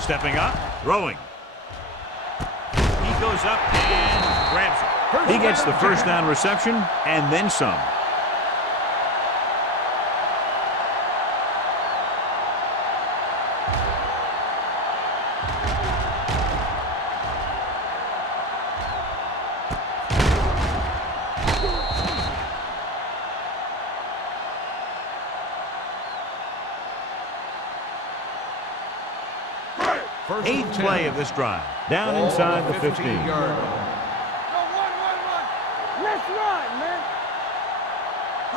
Stepping up, throwing. He goes up and grabs it. He gets the first down reception and then some. Eighth play of this drive. Down inside the 15. Go, run. Let's run, man.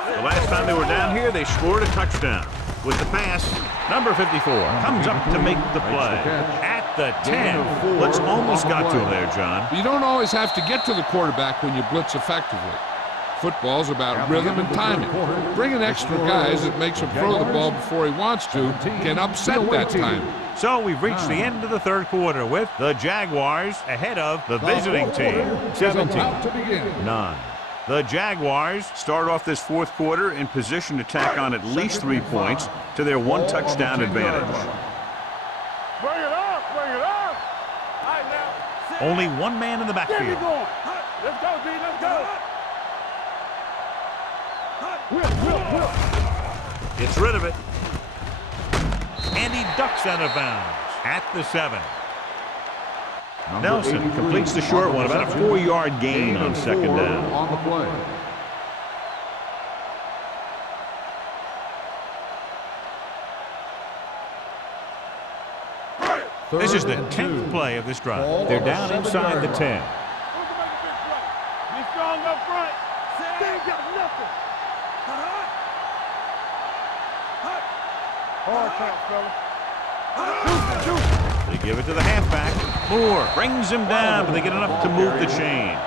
The last time they were down here, they scored a touchdown. With the pass, number 54 comes up to make the play. At the 10. Blitz almost got to him there, John. You don't always have to get to the quarterback when you blitz effectively. Football's about rhythm and timing. Bringing extra guys that makes him throw the ball before he wants to can upset that timing. So we've reached the end of the third quarter with the Jaguars ahead of the visiting team, 17-9. The Jaguars start off this fourth quarter in position to tack on at least 3 points to their one touchdown advantage. Bring it up, bring it up. All right, now. Only one man in the Get me backfield. going. Let's go, D, let's go. Gets rid of it. And he ducks out of bounds at the 7. Nelson completes the short one, about a 4-yard gain on second down. On the play. This is the 10th play of this drive. They're down inside the 10. Who's gonna make a big play? Be strong up front. They ain't got nothing. Hard count, fella. They give it to the halfback. Moore brings him down, but they get enough to move the chains.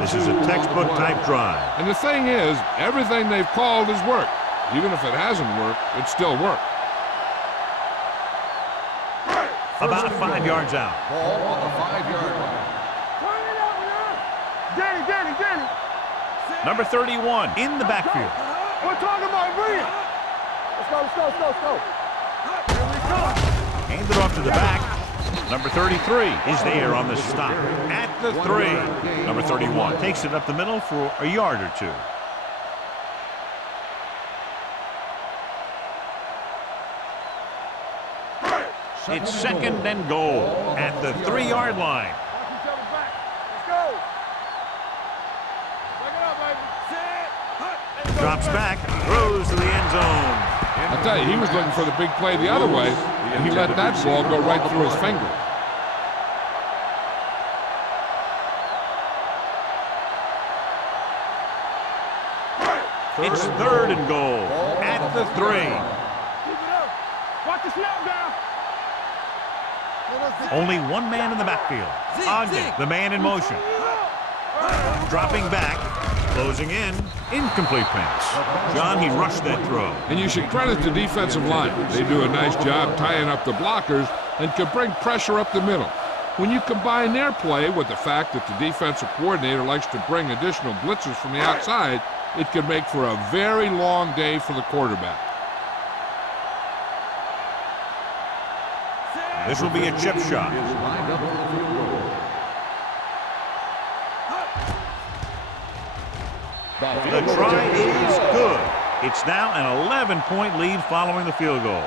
This is a textbook type drive. And the thing is, everything they've called has worked. Even if it hasn't worked, it still worked. About 5 yards out. Ball on the 5-yard line. Turn it up now. Danny. Number 31 in the backfield. We're talking about bring it. Let's go. Here we come. Handed off to the back. Number 33 is there on the stop. At the 3. Number 31 takes it up the middle for a yard or two. It's second and goal at the 3-yard line. Watch each other back. Let's go. Back it up, baby. Drops back, throws to the end zone. I tell you, he was looking for the big play the other way, and he let that ball go right through his finger. It's third and goal at the 3. Keep it up. Watch the snap down. Only one man in the backfield. Ogden, the man in motion. Dropping back, closing in, incomplete pass. John, he rushed that throw. And you should credit the defensive line. They do a nice job tying up the blockers and can bring pressure up the middle. When you combine their play with the fact that the defensive coordinator likes to bring additional blitzes from the outside, it can make for a very long day for the quarterback. This will be a chip shot. Is lined up for the field goal. The try is good. It's now an 11-point lead following the field goal.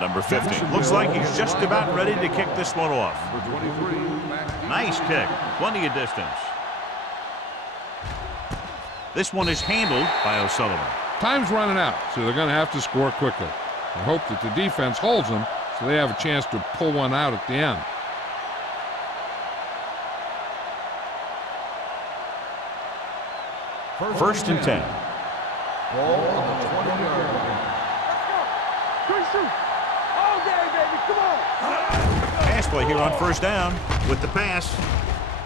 Number 50. Looks like he's just about ready to kick this one off. Number 23. Nice kick. Plenty of distance. This one is handled by O'Sullivan. Time's running out, so they're going to have to score quickly. I hope that the defense holds them so they have a chance to pull one out at the end. First and 10. Ball on the 20-yard line. Good shoot. All day, baby. Come on. Pass play here on first down with the pass.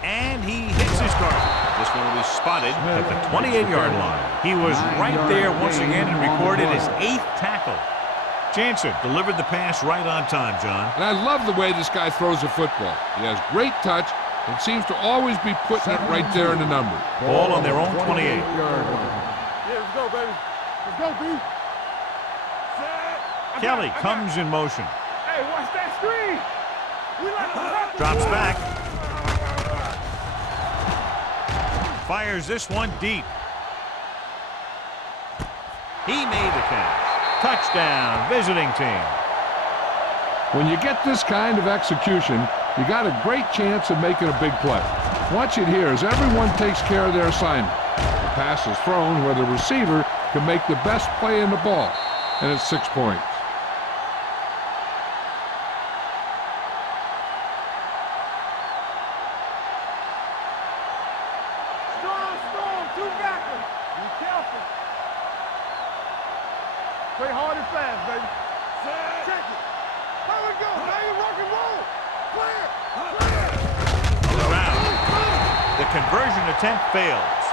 And he hits his target. This one will be spotted at the 28-yard line. He was right there once again and recorded his 8th tackle. Jansen delivered the pass right on time, John. And I love the way this guy throws a football. He has great touch and seems to always be putting it right there in the numbers. Ball on their own 28. Yeah, let's go, baby. Let's go, B. Kelly comes in motion. Hey, watch that screen. We like to rock. Drops back. Fires this one deep. He made the catch. Touchdown, visiting team. When you get this kind of execution, you got a great chance of making a big play. Watch it here as everyone takes care of their assignment. The pass is thrown where the receiver can make the best play in the ball, and it's 6 points. Storm, two backers. Be careful. Play hard and fast, baby. Check it. There we go. Now you rock and roll. Clear. Around. The conversion attempt fails.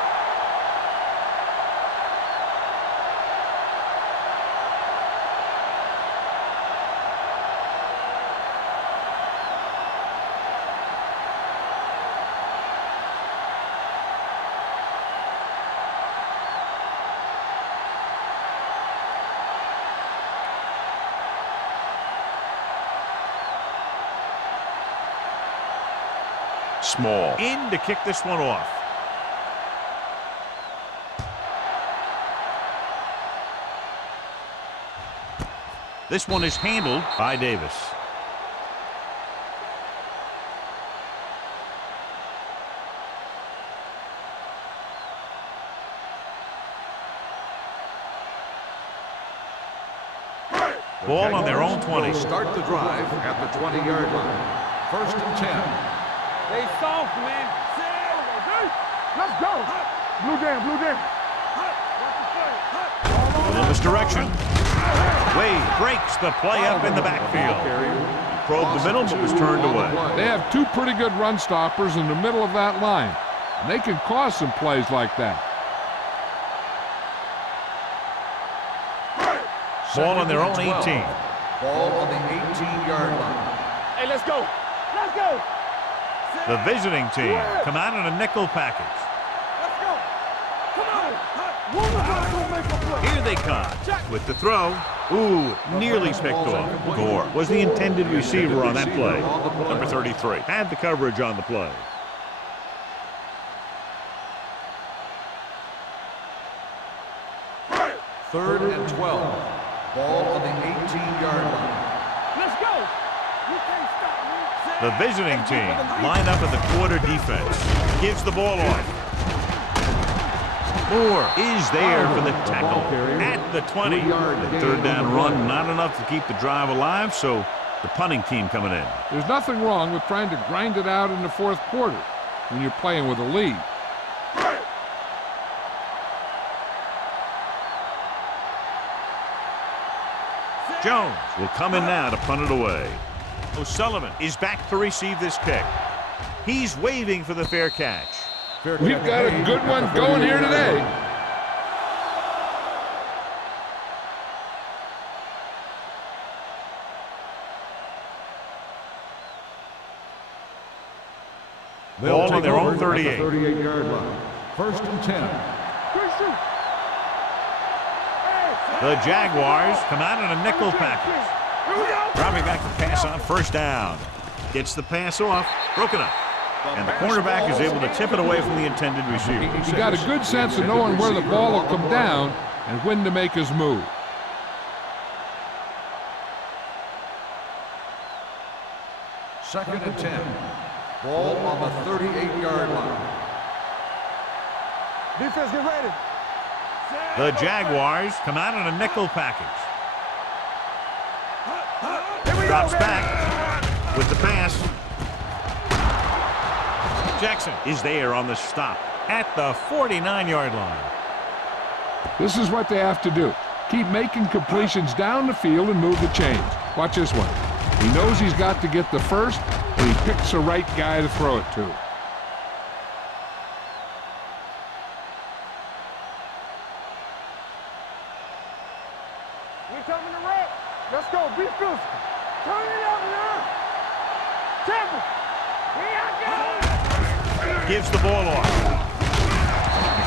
Small in to kick this one off. This one is handled by Davis. Ball on their own 20. Start the drive at the 20-yard line. 1st and 10. They soft, man. Let's go. Blue down. A little misdirection. Wade breaks the play up in the backfield. Probed the middle, but was turned away. They have two pretty good run stoppers in the middle of that line, and they can cause some plays like that. Ball on their own 18. Ball on the 18-yard line. Hey, let's go. Let's go. The visiting team come out in a nickel package. Let's go. Come on. One of us will make a play. Here they come with the throw. Ooh, nearly picked off. Gore was the intended receiver on that play. Number 33 had the coverage on the play. Third and 12. Ball on the 18-yard line. Let's go. You can't stop me. The visiting team line up in the quarter defense. Gives the ball off. Moore is there for the tackle at the 20. The third down run, not enough to keep the drive alive, so the punting team coming in. There's nothing wrong with trying to grind it out in the fourth quarter when you're playing with a lead. Jones will come in now to punt it away. O'Sullivan is back to receive this kick. He's waving for the fair catch. We've got a good one going here today. Ball on their own 38. 38-yard line. 1st and 10. The Jaguars come out in a nickel package. Dropping back to pass on 1st down. Gets the pass off, broken up. And the cornerback is able to tip it away from the intended receiver. He got a good sense of knowing where the ball will come down and when to make his move. Second and 10. Ball on the 38-yard line. Defense, get ready. The Jaguars come out in a nickel package. Drops back with the pass. Jackson is there on the stop at the 49-yard line. This is what they have to do. Keep making completions down the field and move the chains. Watch this one. He knows he's got to get the first, and he picks the right guy to throw it to. We're coming to wreck. Let's go. Be physical. Turn it up now. Temple. Here I go. Gives the ball off.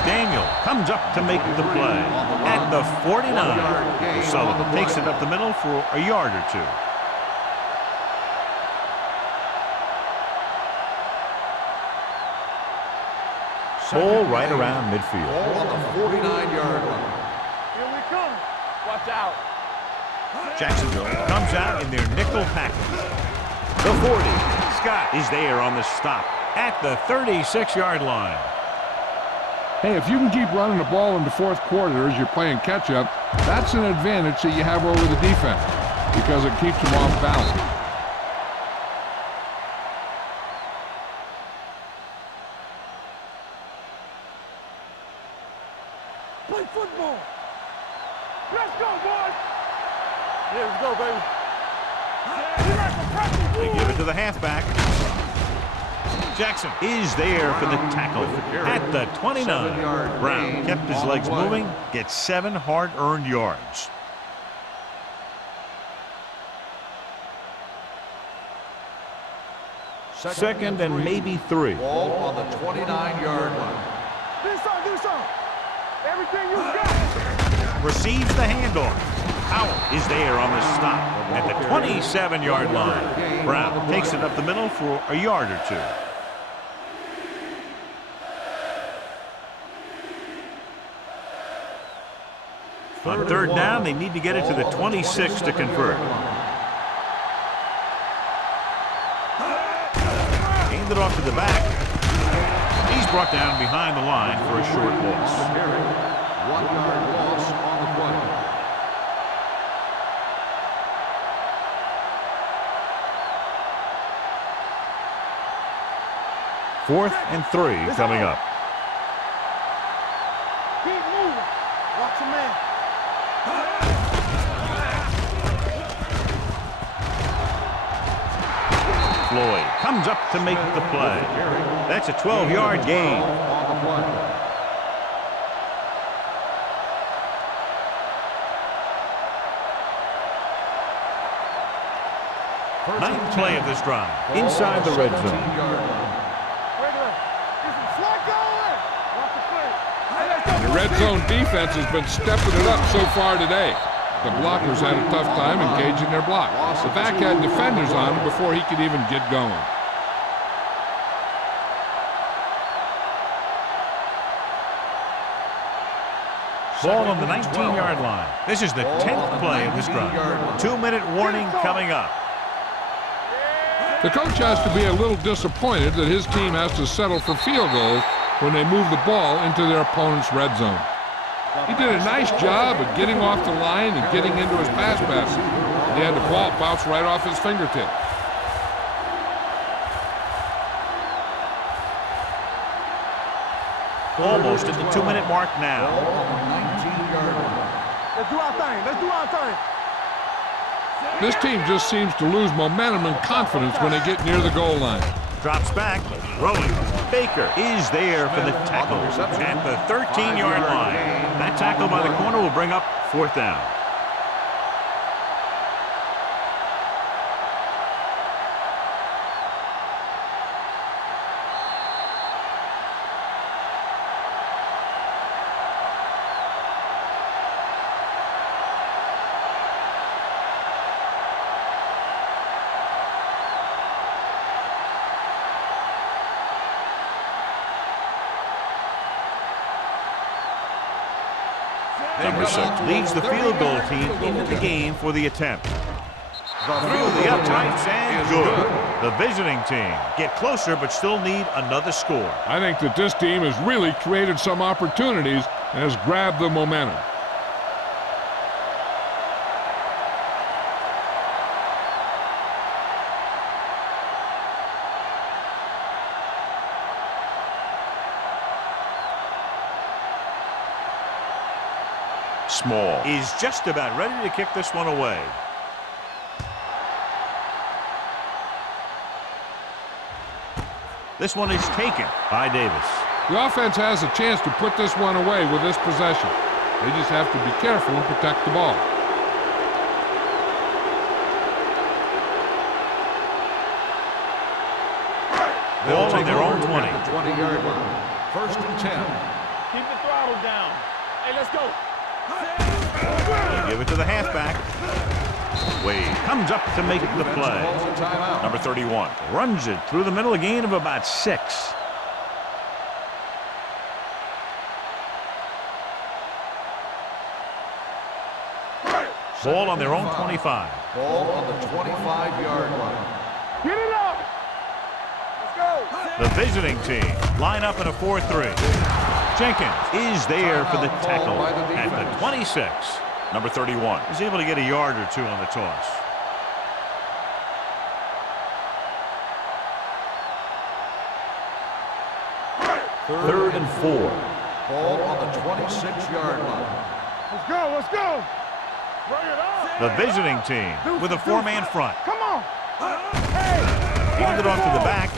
Daniel comes up to make the play at the 49. Sullivan takes it up the middle for a yard or two. Ball right around midfield. Ball on the 49-yard line. Here we come. Watch out. Jacksonville comes out in their nickel package. The 40 Scott is there on the stop at the 36-yard line. Hey, if you can keep running the ball in the fourth quarter as you're playing catch-up, that's an advantage that you have over the defense because it keeps them off balance. Play football. Let's go, boys. Yeah, let's go, baby. They give it to the halfback. Jackson is there for the tackle at the 29. Brown kept his legs moving, gets 7 hard-earned yards. Second and maybe 3. Ball on the 29-yard line. Do something. Everything you got. Receives the handoff. Powell is there on the stop at the 27-yard line. Brown takes it up the middle for a yard or 2. On third down, they need to get it to the 26 to convert. Aimed it off to the back. He's brought down behind the line for a short loss. 1-yard loss on the play. Fourth and 3 coming up. Keep moving. Watch your man. Floyd comes up to make the play. That's a 12-yard gain. Ninth play of this drive. Inside the red zone. The red zone defense has been stepping it up so far today. The blockers had a tough time engaging their block. The back had defenders on him before he could even get going. Ball on the 19-yard line. This is the 10th play of this drive. 2-minute warning coming up. The coach has to be a little disappointed that his team has to settle for field goals when they move the ball into their opponent's red zone. He did a nice job of getting off the line and getting into his pass passing. He had the ball bounce right off his fingertip. Almost at the 2-minute mark now. Let's do our thing. This team just seems to lose momentum and confidence when they get near the goal line. Drops back, rolling. Baker is there for the tackle at the 13-yard line. That tackle by the corner will bring up 4th down. Number 6 leads the field goal team into the game for the attempt. Through the uprights and good. The visiting team get closer but still need another score. I think that this team has really created some opportunities and has grabbed the momentum. Small is just about ready to kick this one away. This one is taken by Davis. The offense has a chance to put this one away with this possession. They just have to be careful and protect the ball. Ball on their own 20. 20-yard line. 1st and 10. Keep the throttle down. Hey, let's go. They give it to the halfback. Wade comes up to make the play. Number 31 runs it through the middle, a gain of about 6. Ball on their own 25. Ball on the 25-yard line. Get it up. The visiting team line up in a 4-3. Jenkins is there for the tackle at the 26. Number 31 is able to get a yard or two on the toss. Third and 4. Ball on the 26-yard line. Let's go, let's go. Bring it on. The visiting team with a 4-man front. Come on. Hey. Handed off to the back.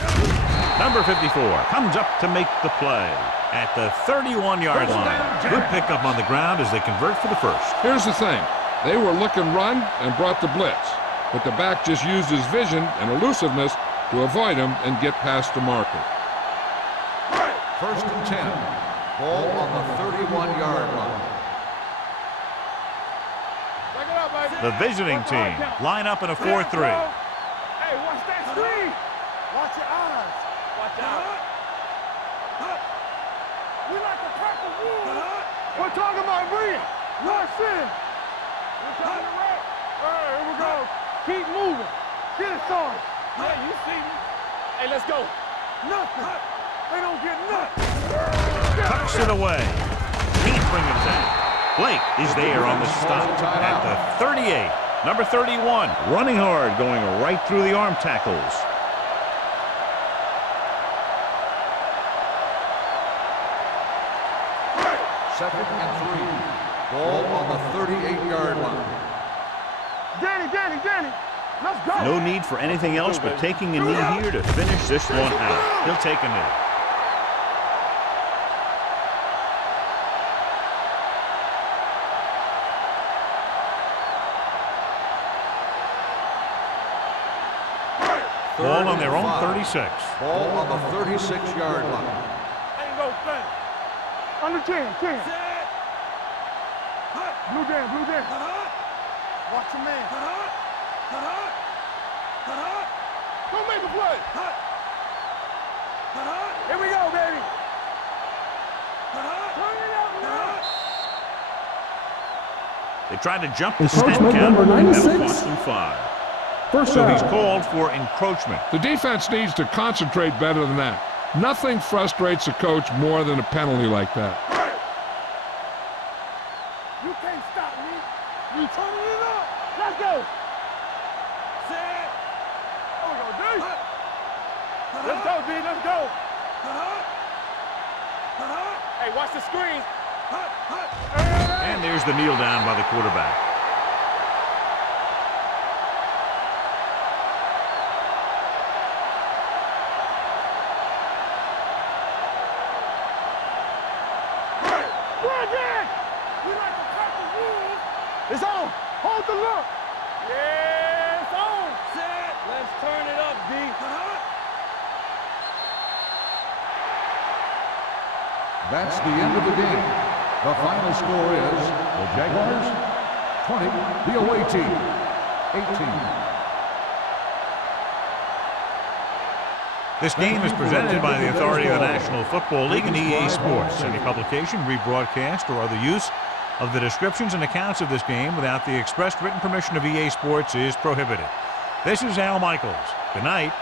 Number 54 comes up to make the play at the 31-yard line. Good pickup on the ground as they convert for the first. Here's the thing. They were looking run and brought the blitz, but the back just used his vision and elusiveness to avoid him and get past the marker. First and 10. Ball on the 31-yard line. The visiting team line up in a 4-3. Hey, watch that screen. Watch your eyes. Watch out. We like to crack the wood. We're talking about Rhea. Watch in. We're talking to right. All right, here we go. Keep moving. Get it started. Yeah, you see me. Hey, let's go. Nothing. They don't get nothing. Tucks it away. Can't bring it down. Blake is there on the stop at the 38. Number 31 running hard, going right through the arm tackles. Second and 3. Ball on the 38-yard line. Danny, let's go. No need for anything else but taking a knee here to finish this one out. He'll take a knee. Ball on their own 36. Ball on the 36-yard line. Ain't no thing. Under 10. Blue down. Watch your man. Don't make a play. Here we go, baby. Turn it up now. They tried to jump the snap Encroachment count, number and that 96. cost them 5. First So he's down. called for encroachment. The defense needs to concentrate better than that. Nothing frustrates a coach more than a penalty like that. You can't stop me. You turning it up. Let's go. Set. Oh, we go, D. Let's go, D. Let's go. Hey, watch the screen. And there's the kneel down by the quarterback. It's on. Hold the look. Yeah, it's on. Set. Let's turn it up, D. That's the end of the game. The final score is the Jaguars 20, the away team 18. This game is presented by the authority of the National Football League and EA Sports. Any publication, rebroadcast, or other use of the descriptions and accounts of this game without the expressed written permission of EA Sports is prohibited. This is Al Michaels. Good night.